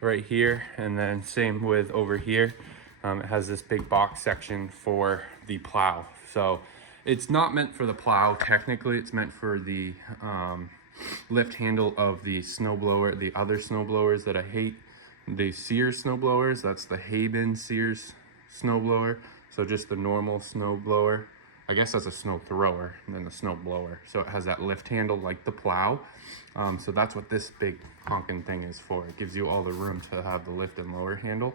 right here, and then same with over here. It has this big box section for the plow. So it's not meant for the plow technically, it's meant for the lift handle of the snowblower, the other snowblowers that I hate, the Sears snowblowers. That's the hay bin Sears snowblower. So just the normal snow blower, I guess that's a snow thrower, and then the snow blower. So it has that lift handle like the plow. So that's what this big honking thing is for. It gives you all the room to have the lift and lower handle.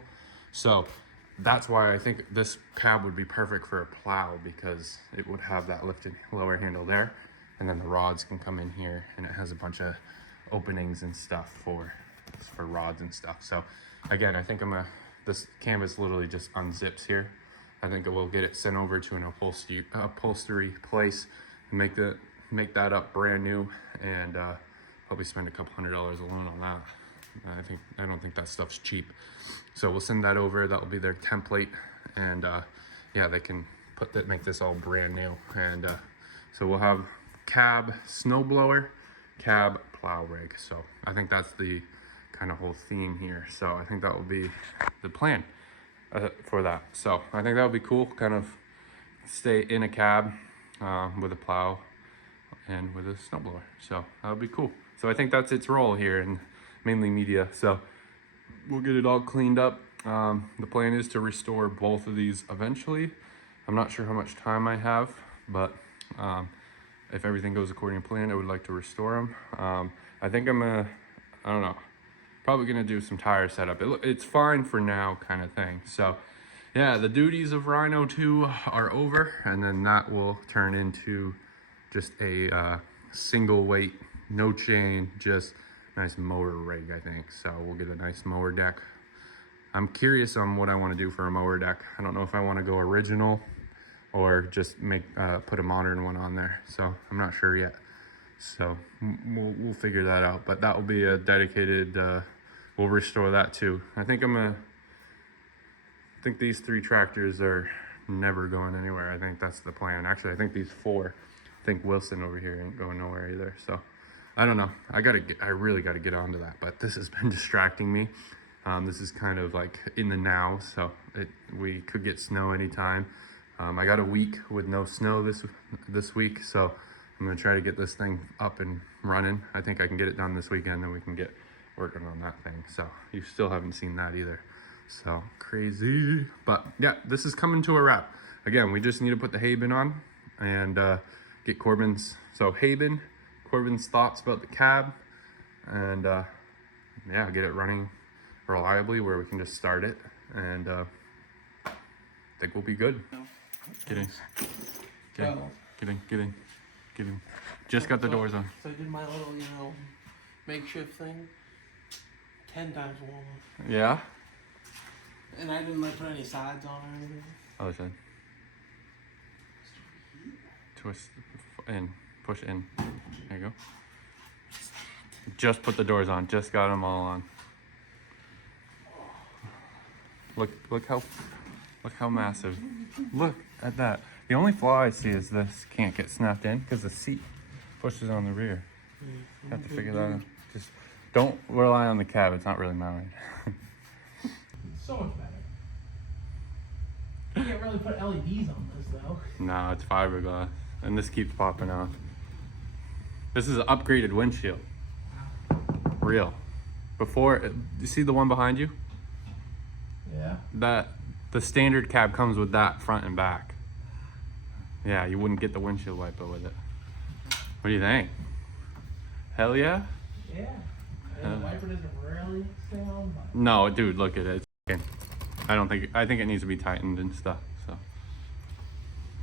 So that's why I think this cab would be perfect for a plow, because it would have that lift and lower handle there. And then the rods can come in here, and it has a bunch of openings and stuff for rods and stuff. So again, I think this canvas literally just unzips here. I think we'll get it sent over to an upholstery place and make that up brand new, and probably spend a couple $100 alone on that. I don't think that stuff's cheap. So we'll send that over. That will be their template, and yeah, they can make this all brand new. And so we'll have cab snowblower, cab plow rig. So I think that's the kind of whole theme here. So I think that will be the plan for that. So I think that would be cool, kind of stay in a cab with a plow and with a snowblower. So that would be cool. So I think that's its role here in Mainely Media. So we'll get it all cleaned up. The plan is to restore both of these eventually. I'm not sure how much time I have, but if everything goes according to plan, I would like to restore them. I think I don't know, probably gonna do some tire setup. It's fine for now, kind of thing. So yeah, the duties of Rhino 2 are over, and then that will turn into just a single weight, no chain, just nice mower rig, I think. So we'll get a nice mower deck. I'm curious on what I want to do for a mower deck. I don't know if I want to go original or just put a modern one on there. So I'm not sure yet. So we'll figure that out. But that will be a dedicated. We'll restore that too. I think these 3 tractors are never going anywhere. I think that's the plan. Actually, I think these 4. I think Wilson over here ain't going nowhere either. So I don't know. I really gotta get onto that. But this has been distracting me. This is kind of like in the now. So we could get snow anytime. I got a week with no snow this week. So I'm gonna try to get this thing up and running. I think I can get it done this weekend, then we can get working on that thing. So you still haven't seen that either. So crazy. But yeah, this is coming to a wrap. Again, we just need to put the hay bin on and get Corbin's. So hay bin, Corbin's thoughts about the cab, and yeah, get it running reliably where we can just start it, and I think we'll be good. Get in. Just got the doors on. So I did my little, makeshift thing 10 times warmer. Yeah? And I didn't put any sides on or anything. Other side. Twist. in. Push in. There you go. Just put the doors on. Just got them all on. Look how massive. Look at that. The only flaw I see is this can't get snapped in because the seat pushes on the rear. Have to figure that out. Just don't rely on the cab. It's not really mounted. So much better. You can't really put LEDs on this though. No, it's fiberglass, and this keeps popping off. This is an upgraded windshield. Real. Before, you see the one behind you? Yeah. The standard cab comes with that front and back. Yeah, you wouldn't get the windshield wiper with it. What do you think? Hell yeah? Yeah. And the wiper doesn't really stay on, but No, dude, look at it. It's I think it needs to be tightened and stuff, so.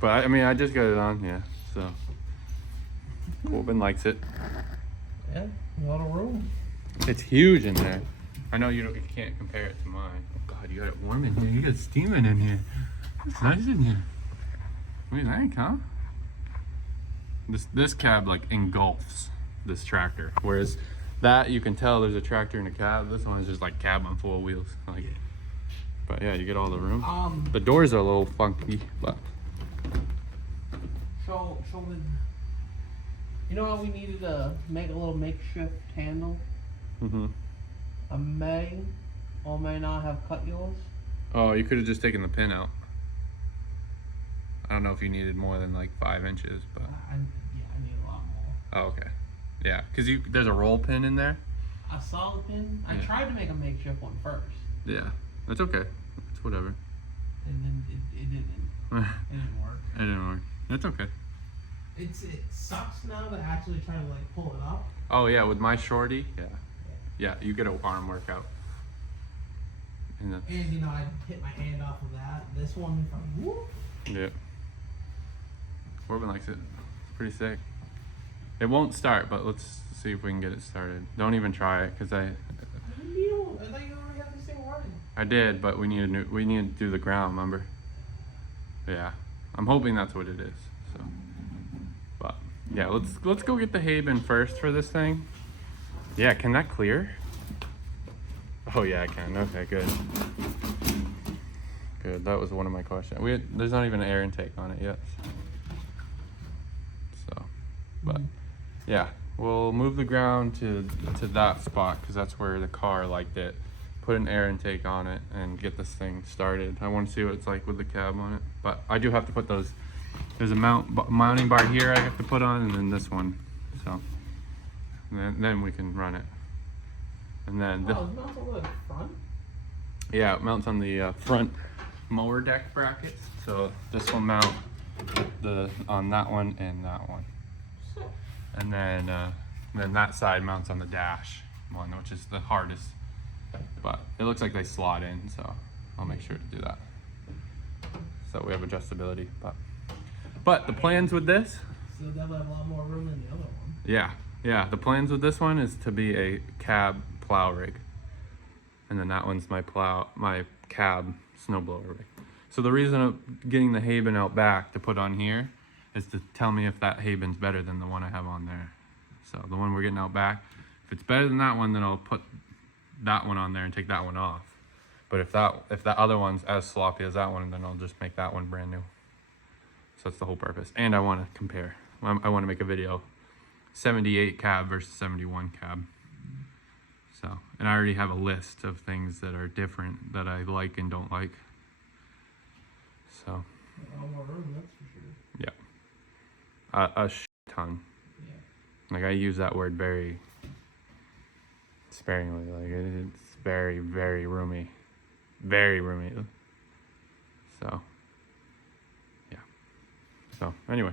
But I mean, I just got it on, yeah, so. Corbin likes it. yeah, a lot of room. It's huge in there. I know you can't compare it to mine. Oh God, you got it warm in here. You got it steaming in here. It's nice in here. What do you think, huh? This cab like engulfs this tractor, whereas that you can tell there's a tractor in a cab. This one's just like cab on four wheels. Like, but yeah, you get all the room. The doors are a little funky, but So with, you know how we needed to make a little makeshift handle? I may or may not have cut yours. oh, you could have just taken the pin out. I don't know if you needed more than like 5 inches, but I need a lot more. oh, okay, yeah, because there's a roll pin in there. A solid pin. I Yeah. tried to make a makeshift one first, Yeah, that's okay. It's whatever. and then it didn't. It didn't work. It didn't work. That's okay. It sucks now to actually try to like pull it up. Oh yeah, with my shorty, yeah, you get a arm workout. And And you know, I hit my hand off of that. This one, whoop. yeah, Corbin likes it. It's pretty sick. It won't start, but let's see if we can get it started. Don't even try it, cause I I thought you already had this thing running. I did, but we need to do the ground. Remember? Yeah, I'm hoping that's what it is. So, but yeah, let's go get the Haben first for this thing. Yeah, can that clear? Oh yeah, I can. Okay, good. Good. That was one of my questions. There's not even an air intake on it yet. So, but yeah, we'll move the ground to that spot because that's where the car liked it. Put an air intake on it and get this thing started. I want to see what it's like with the cab on it. But I do have to put those. There's a mounting bar here I have to put on, and then this one. So then we can run it. And then Oh, it mounts on the front. yeah, it mounts on the front mower deck brackets. So this will mount on that one and that one. And then that side mounts on the dash one, which is the hardest. But it looks like they slot in, so I'll make sure to do that. So we have adjustability. But the plans with this, So definitely have a lot more room than the other one. yeah, the plans with this one is to be a cab plow rig. And then that one's my cab snowblower rig. So the reason of getting the Haben out back to put on here is to tell me if that Haben's better than the one I have on there. So the one we're getting out back, if it's better than that one, then I'll put that one on there and take that one off. But if that other one's as sloppy as that one, then I'll just make that one brand new. So that's the whole purpose. And I want to compare. I want to make a video, 78 cab versus 71 cab. So, and I already have a list of things that are different that I like and don't like. So, A lot more room, that's for sure. yeah, a shit ton. Yeah. Like I use that word very sparingly. Like it's very, very roomy, very roomy. So, yeah. So anyway,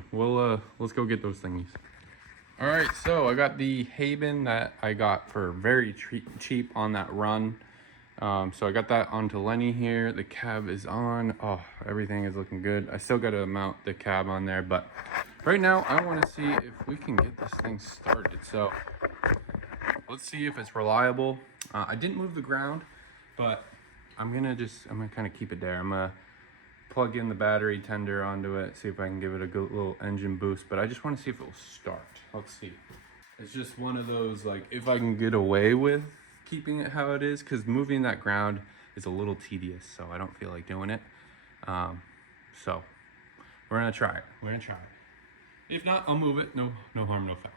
let's go get those thingies. All right, so I got the Haben that I got for very cheap on that run. So I got that onto Lenny here. The cab is on. Oh, everything is looking good. I still got to mount the cab on there, but right now I want to see if we can get this thing started. So let's see if it's reliable. I didn't move the ground, but I'm gonna kind of keep it there. I'm gonna plug in the battery tender onto it, see if I can give it a good little engine boost, but I just want to see if it will start. Let's see. It's just one of those, like, if I can get away with keeping it how it is, because moving that ground is a little tedious, so I don't feel like doing it. So we're gonna try it. We're gonna try it. If not, I'll move it. No harm, no foul.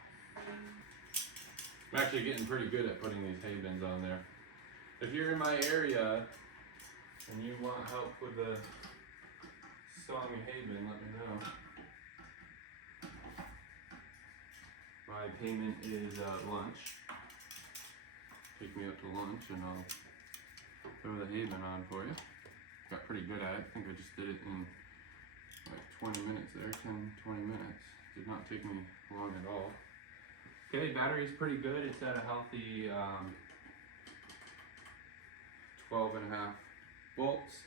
I'm actually getting pretty good at putting these hay bins on there. If you're in my area and you want help with the installing a hay bin, let me know. My payment is lunch. Take me up to lunch and I'll throw the hay bin on for you. Got pretty good at it. I think I just did it in like 20 minutes there, 10, 20 minutes. Did not take me long at all. Okay, battery's pretty good. It's at a healthy 12.5 volts.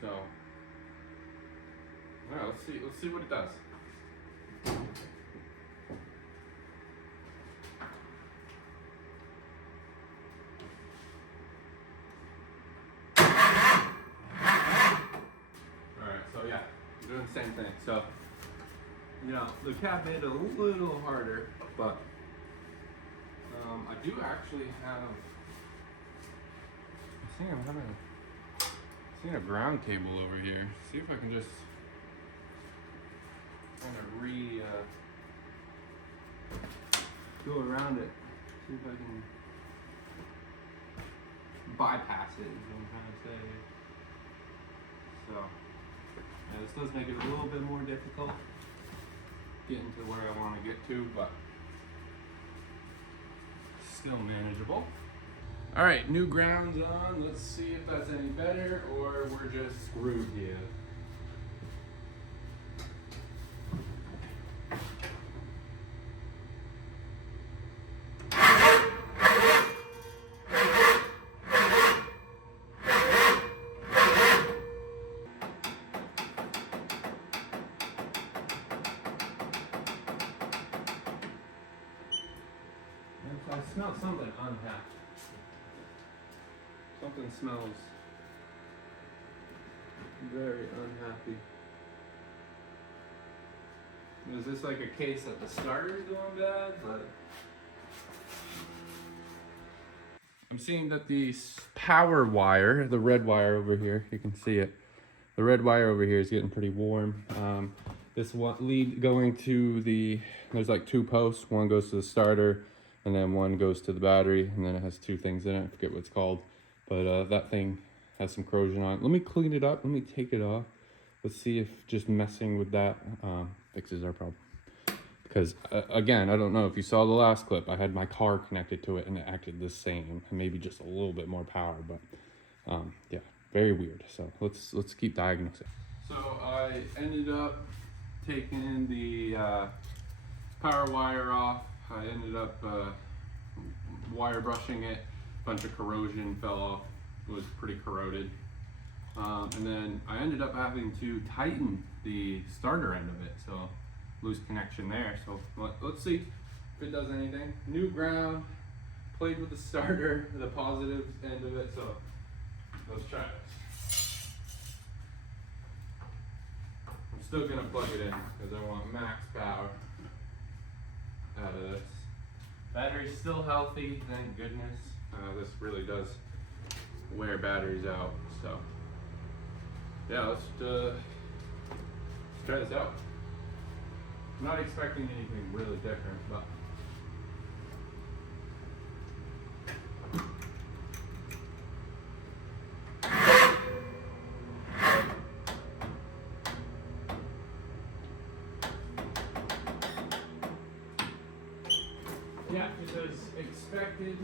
So, all right, let's see what it does. So yeah, I'm doing the same thing. So, you know, the cab made it a little harder, but I do actually have, I'm seeing a ground cable over here. See if I can just kind of go around it. See if I can bypass it, is what I'm trying to say. So, yeah, this does make it a little bit more difficult getting to where I want to get to, but still manageable. All right, new ground's on. Let's see if that's any better or we're just screwed here. I smell something unhappy. Something smells very unhappy. Is this like a case that the starter's going bad? But I'm seeing that the power wire, the red wire over here, you can see it. The red wire over here is getting pretty warm. This one lead going to there's like two posts. One goes to the starter, and then one goes to the battery, and then it has two things in it. I forget what it's called, but that thing has some corrosion on it. Let me clean it up. Let me take it off. Let's see if just messing with that fixes our problem. Because again, I don't know if you saw the last clip. I had my car connected to it, and it acted the same, maybe just a little bit more power, but yeah, very weird. So let's keep diagnosing. So I ended up taking the power wire off. I ended up wire brushing it. A bunch of corrosion fell off. It was pretty corroded. And then I ended up having to tighten the starter end of it. So loose connection there. So let's see if it does anything. New ground, played with the starter, the positive end of it. So let's try this. I'm still gonna plug it in because I want max power out of this. Battery's still healthy, thank goodness. This really does wear batteries out, so yeah, let's try this out. I'm not expecting anything really different, but yeah, it was expected.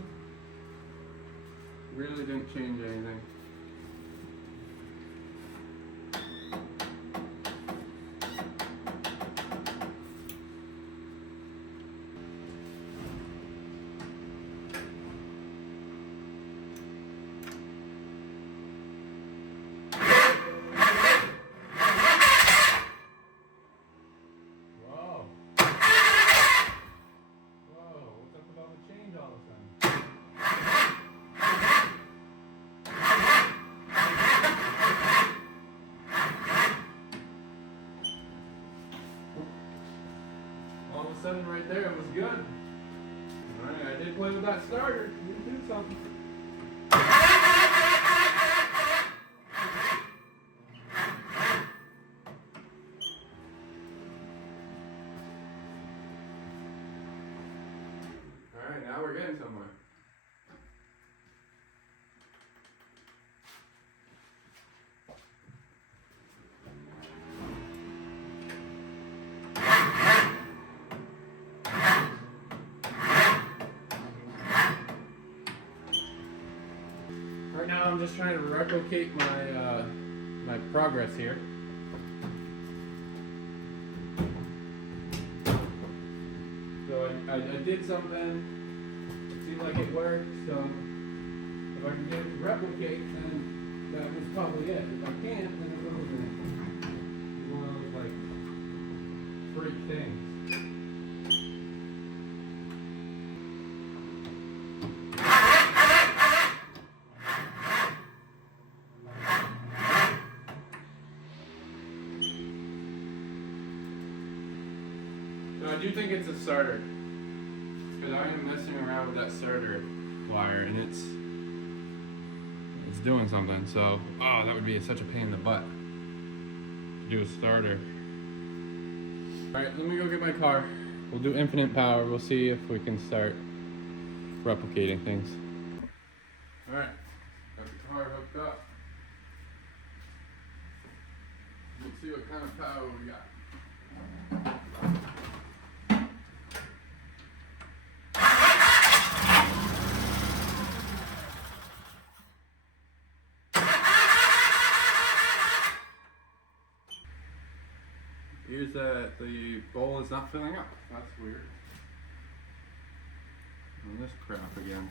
Really didn't change anything. What's up with all the change all of a sudden? of a sudden right there it was good. Alright, I did play with that starter. You can do something. Alright, now we're getting somewhere. Right now I'm just trying to replicate my my progress here. So I did something, it seemed like it worked, so if I can get it to replicate, then that was probably it. If I can't, then it wasn't one of those like freak things. So I do think it's a starter, because I am messing around with that starter wire and it's doing something. So, oh, that would be such a pain in the butt to do a starter. All right, let me go get my car. We'll do infinite power. We'll see if we can start replicating things. All right, got the car hooked up. Let's see what kind of power we got. Here's that the bowl is not filling up. That's weird. And this crap again.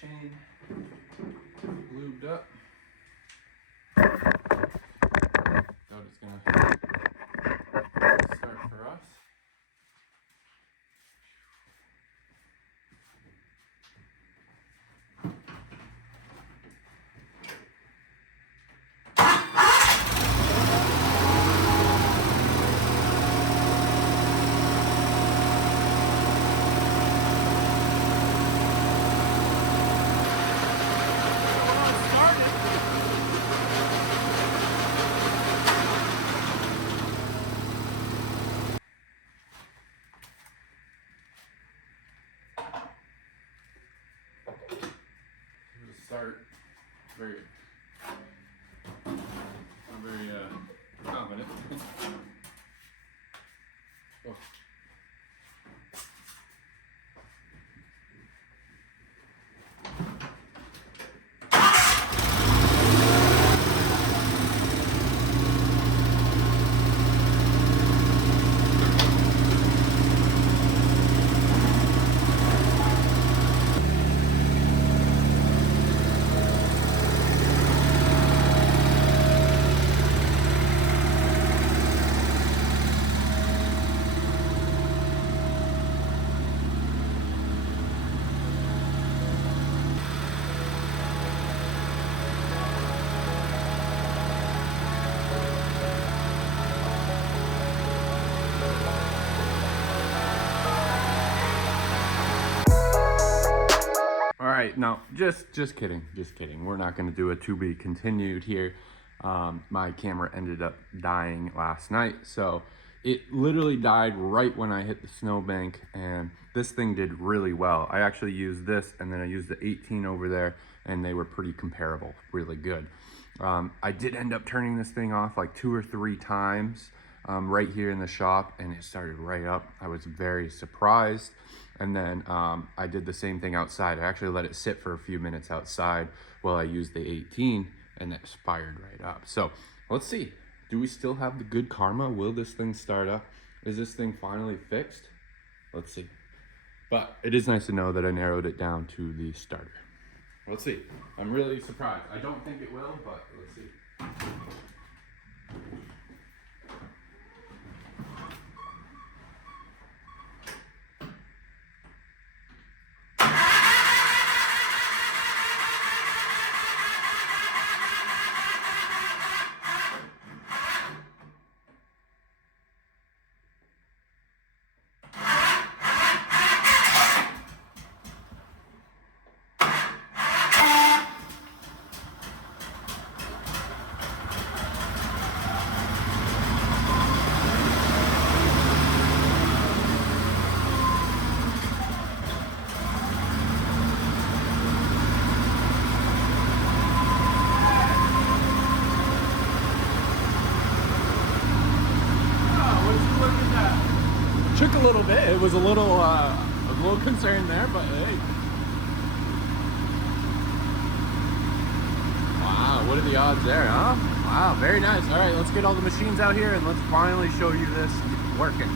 chain lubed up. Doubt it's gonna start for us. Start very, I'm very confident. Oh. All right, now just kidding. We're not going to do a to be continued here. My camera ended up dying last night, so it literally died right when I hit the snowbank, and this thing did really well. I actually used this, and then I used the 18 over there, and they were pretty comparable, really good. I did end up turning this thing off like 2 or 3 times right here in the shop, and it started right up. I was very surprised. And then I did the same thing outside. I actually let it sit for a few minutes outside while I used the 18, and it fired right up. So let's see. Do we still have the good karma? Will this thing start up? Is this thing finally fixed? Let's see. But it is nice to know that I narrowed it down to the starter. Let's see. I'm really surprised. I don't think it will, but let's see. Took a little bit. It was a little concerned there, but hey. Wow, what are the odds there, huh? Wow, very nice. All right, let's get all the machines out here and let's finally show you this working.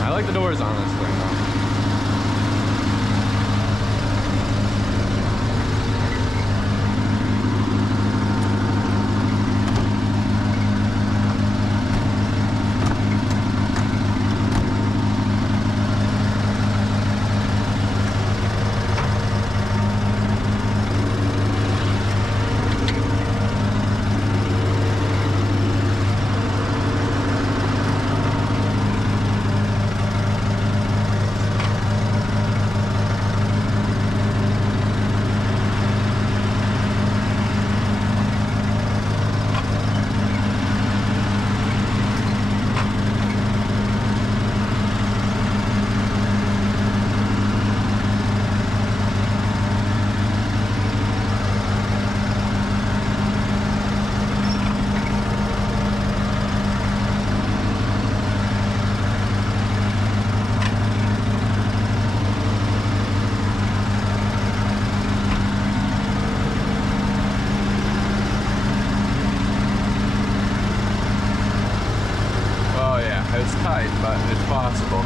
I like the doors on this thing, though. It's tight, but it's possible.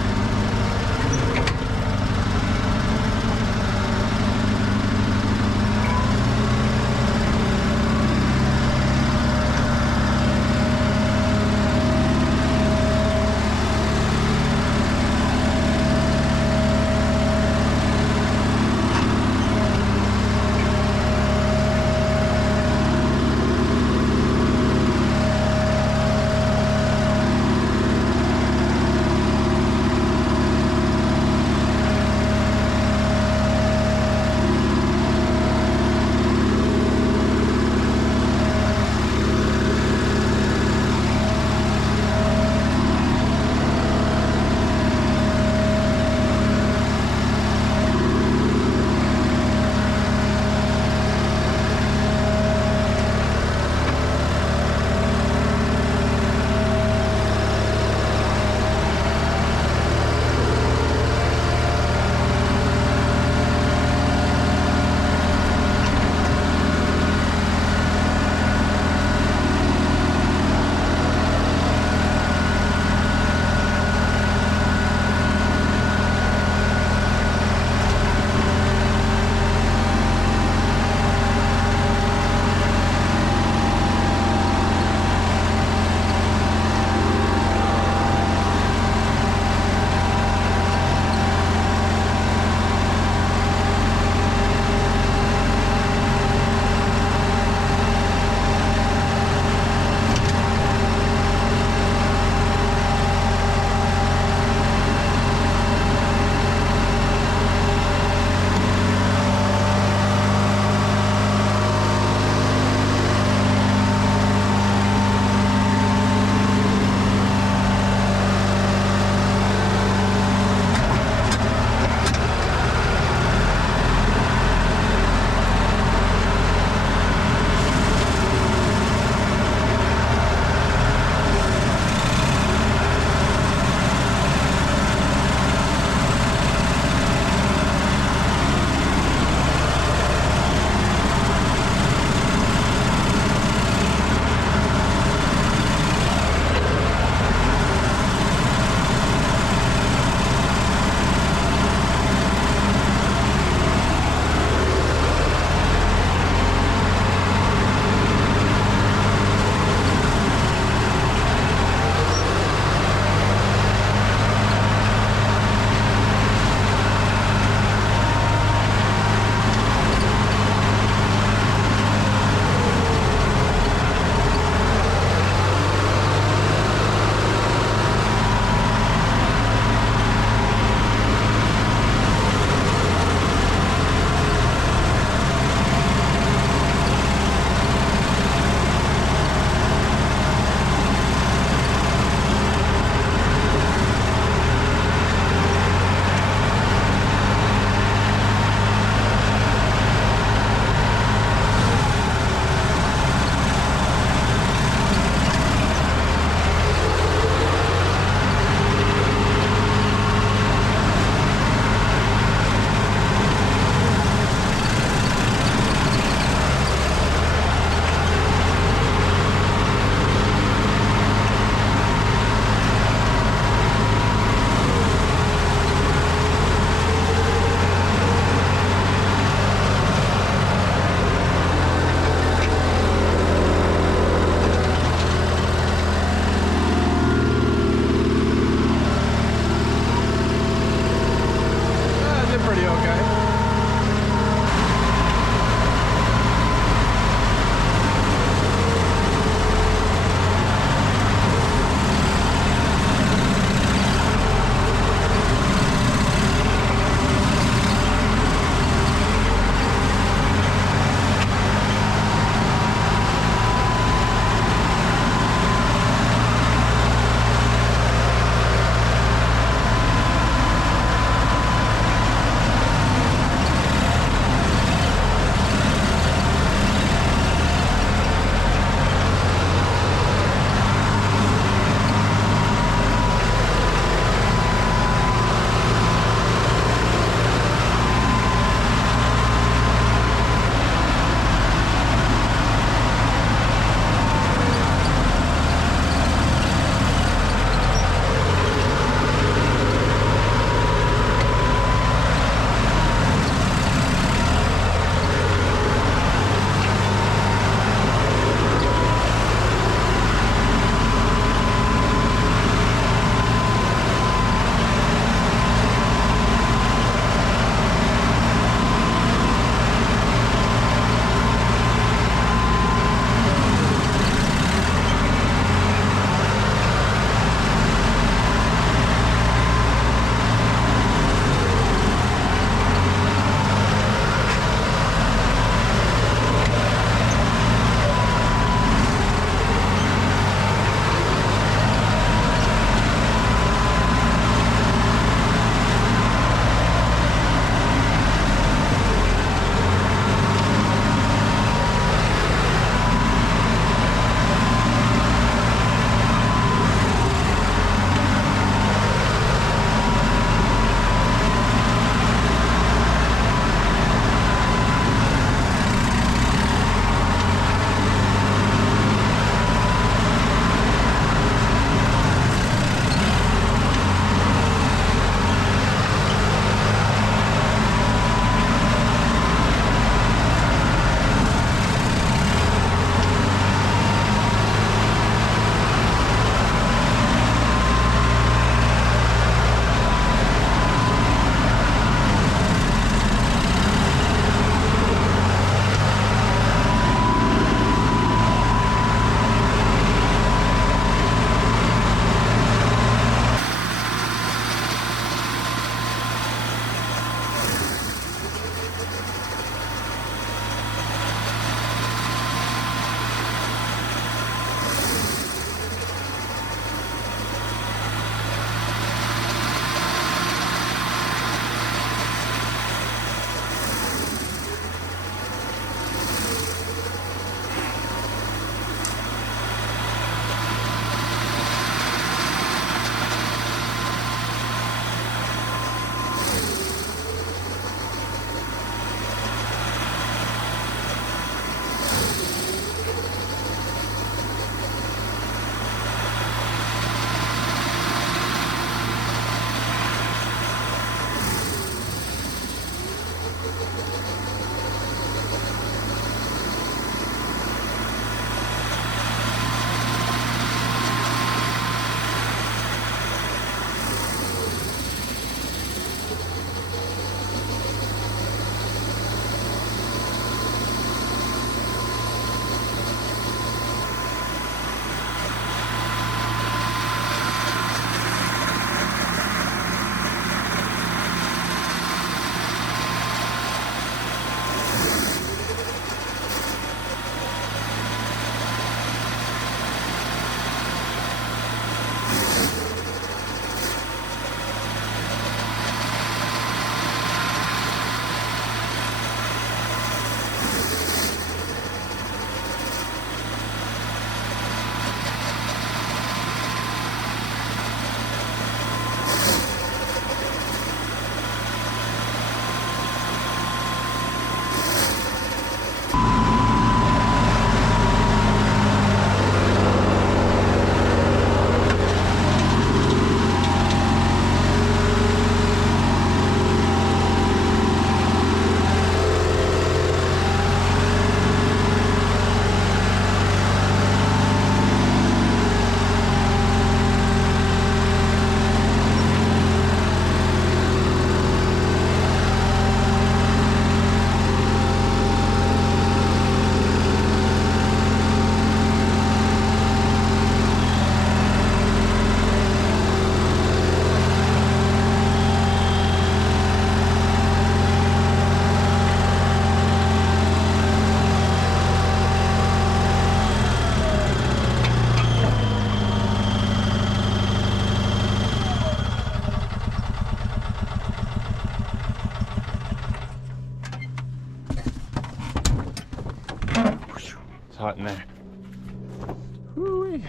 Alrighty.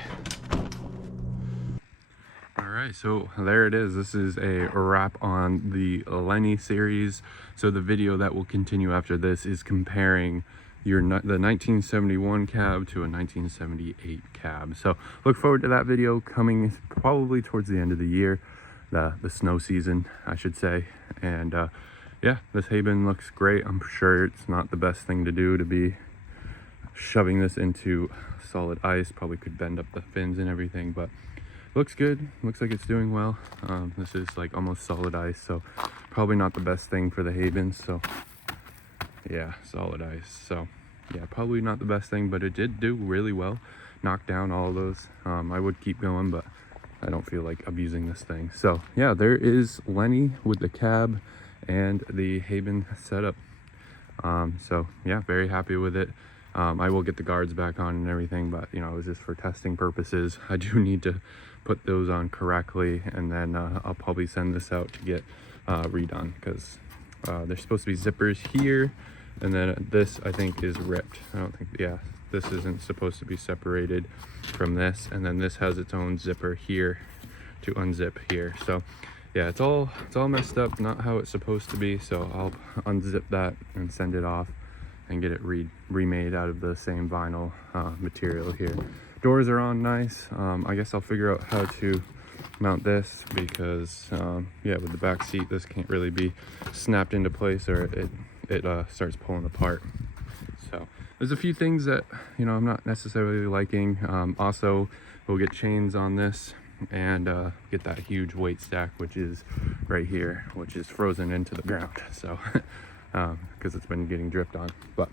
Alright, so there it is. This is a wrap on the Lenny series. So the video that will continue after this is comparing the 1971 cab to a 1978 cab. So look forward to that video coming probably towards the end of the year, the snow season, I should say. And yeah, this hay bin looks great. I'm sure it's not the best thing to do to be shoving this into solid ice. Probably could bend up the fins and everything, but looks good. Looks like it's doing well. This is like almost solid ice, so probably not the best thing for the hay bin. So yeah, solid ice. So yeah, probably not the best thing, but it did do really well. Knocked down all of those. I would keep going, but I don't feel like abusing this thing. So yeah, there is Lenny with the cab and the hay bin setup. So yeah, very happy with it. I will get the guards back on and everything, but you know, it was just for testing purposes. I do need to put those on correctly, and then I'll probably send this out to get redone, because there's supposed to be zippers here, and then this I think is ripped. I don't think, yeah, this isn't supposed to be separated from this, and then this has its own zipper here to unzip here. So yeah, it's all messed up, not how it's supposed to be. So I'll unzip that and send it off and get it remade out of the same vinyl material here. Doors are on nice. I guess I'll figure out how to mount this, because yeah, with the back seat, this can't really be snapped into place, or it starts pulling apart. So there's a few things that, you know, I'm not necessarily liking. Also, we'll get chains on this and get that huge weight stack, which is right here, which is frozen into the ground. So because it's been getting dripped on. But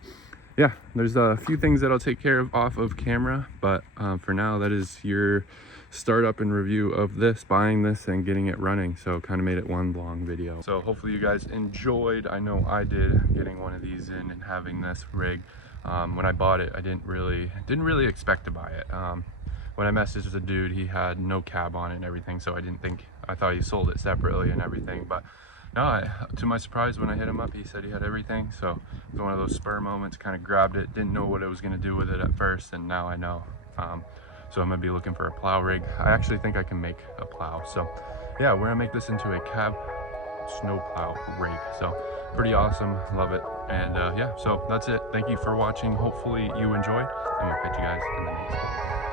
yeah, there's a few things that I'll take care of off of camera, but for now, that is your startup and review of this, buying this and getting it running. So kind of made it one long video. So hopefully you guys enjoyed. I know I did, getting one of these in and having this rig. When I bought it, I didn't really expect to buy it. When I messaged the dude, he had no cab on it and everything, so I thought he sold it separately and everything. But no, to my surprise, when I hit him up, he said he had everything. So it was one of those spur moments, kind of grabbed it, didn't know what I was going to do with it at first, and now I know. So I'm going to be looking for a plow rig. I actually think I can make a plow. So yeah, we're going to make this into a cab snow plow rig. So pretty awesome, love it. And yeah, so that's it. Thank you for watching. Hopefully you enjoyed, and we'll catch you guys in the next one.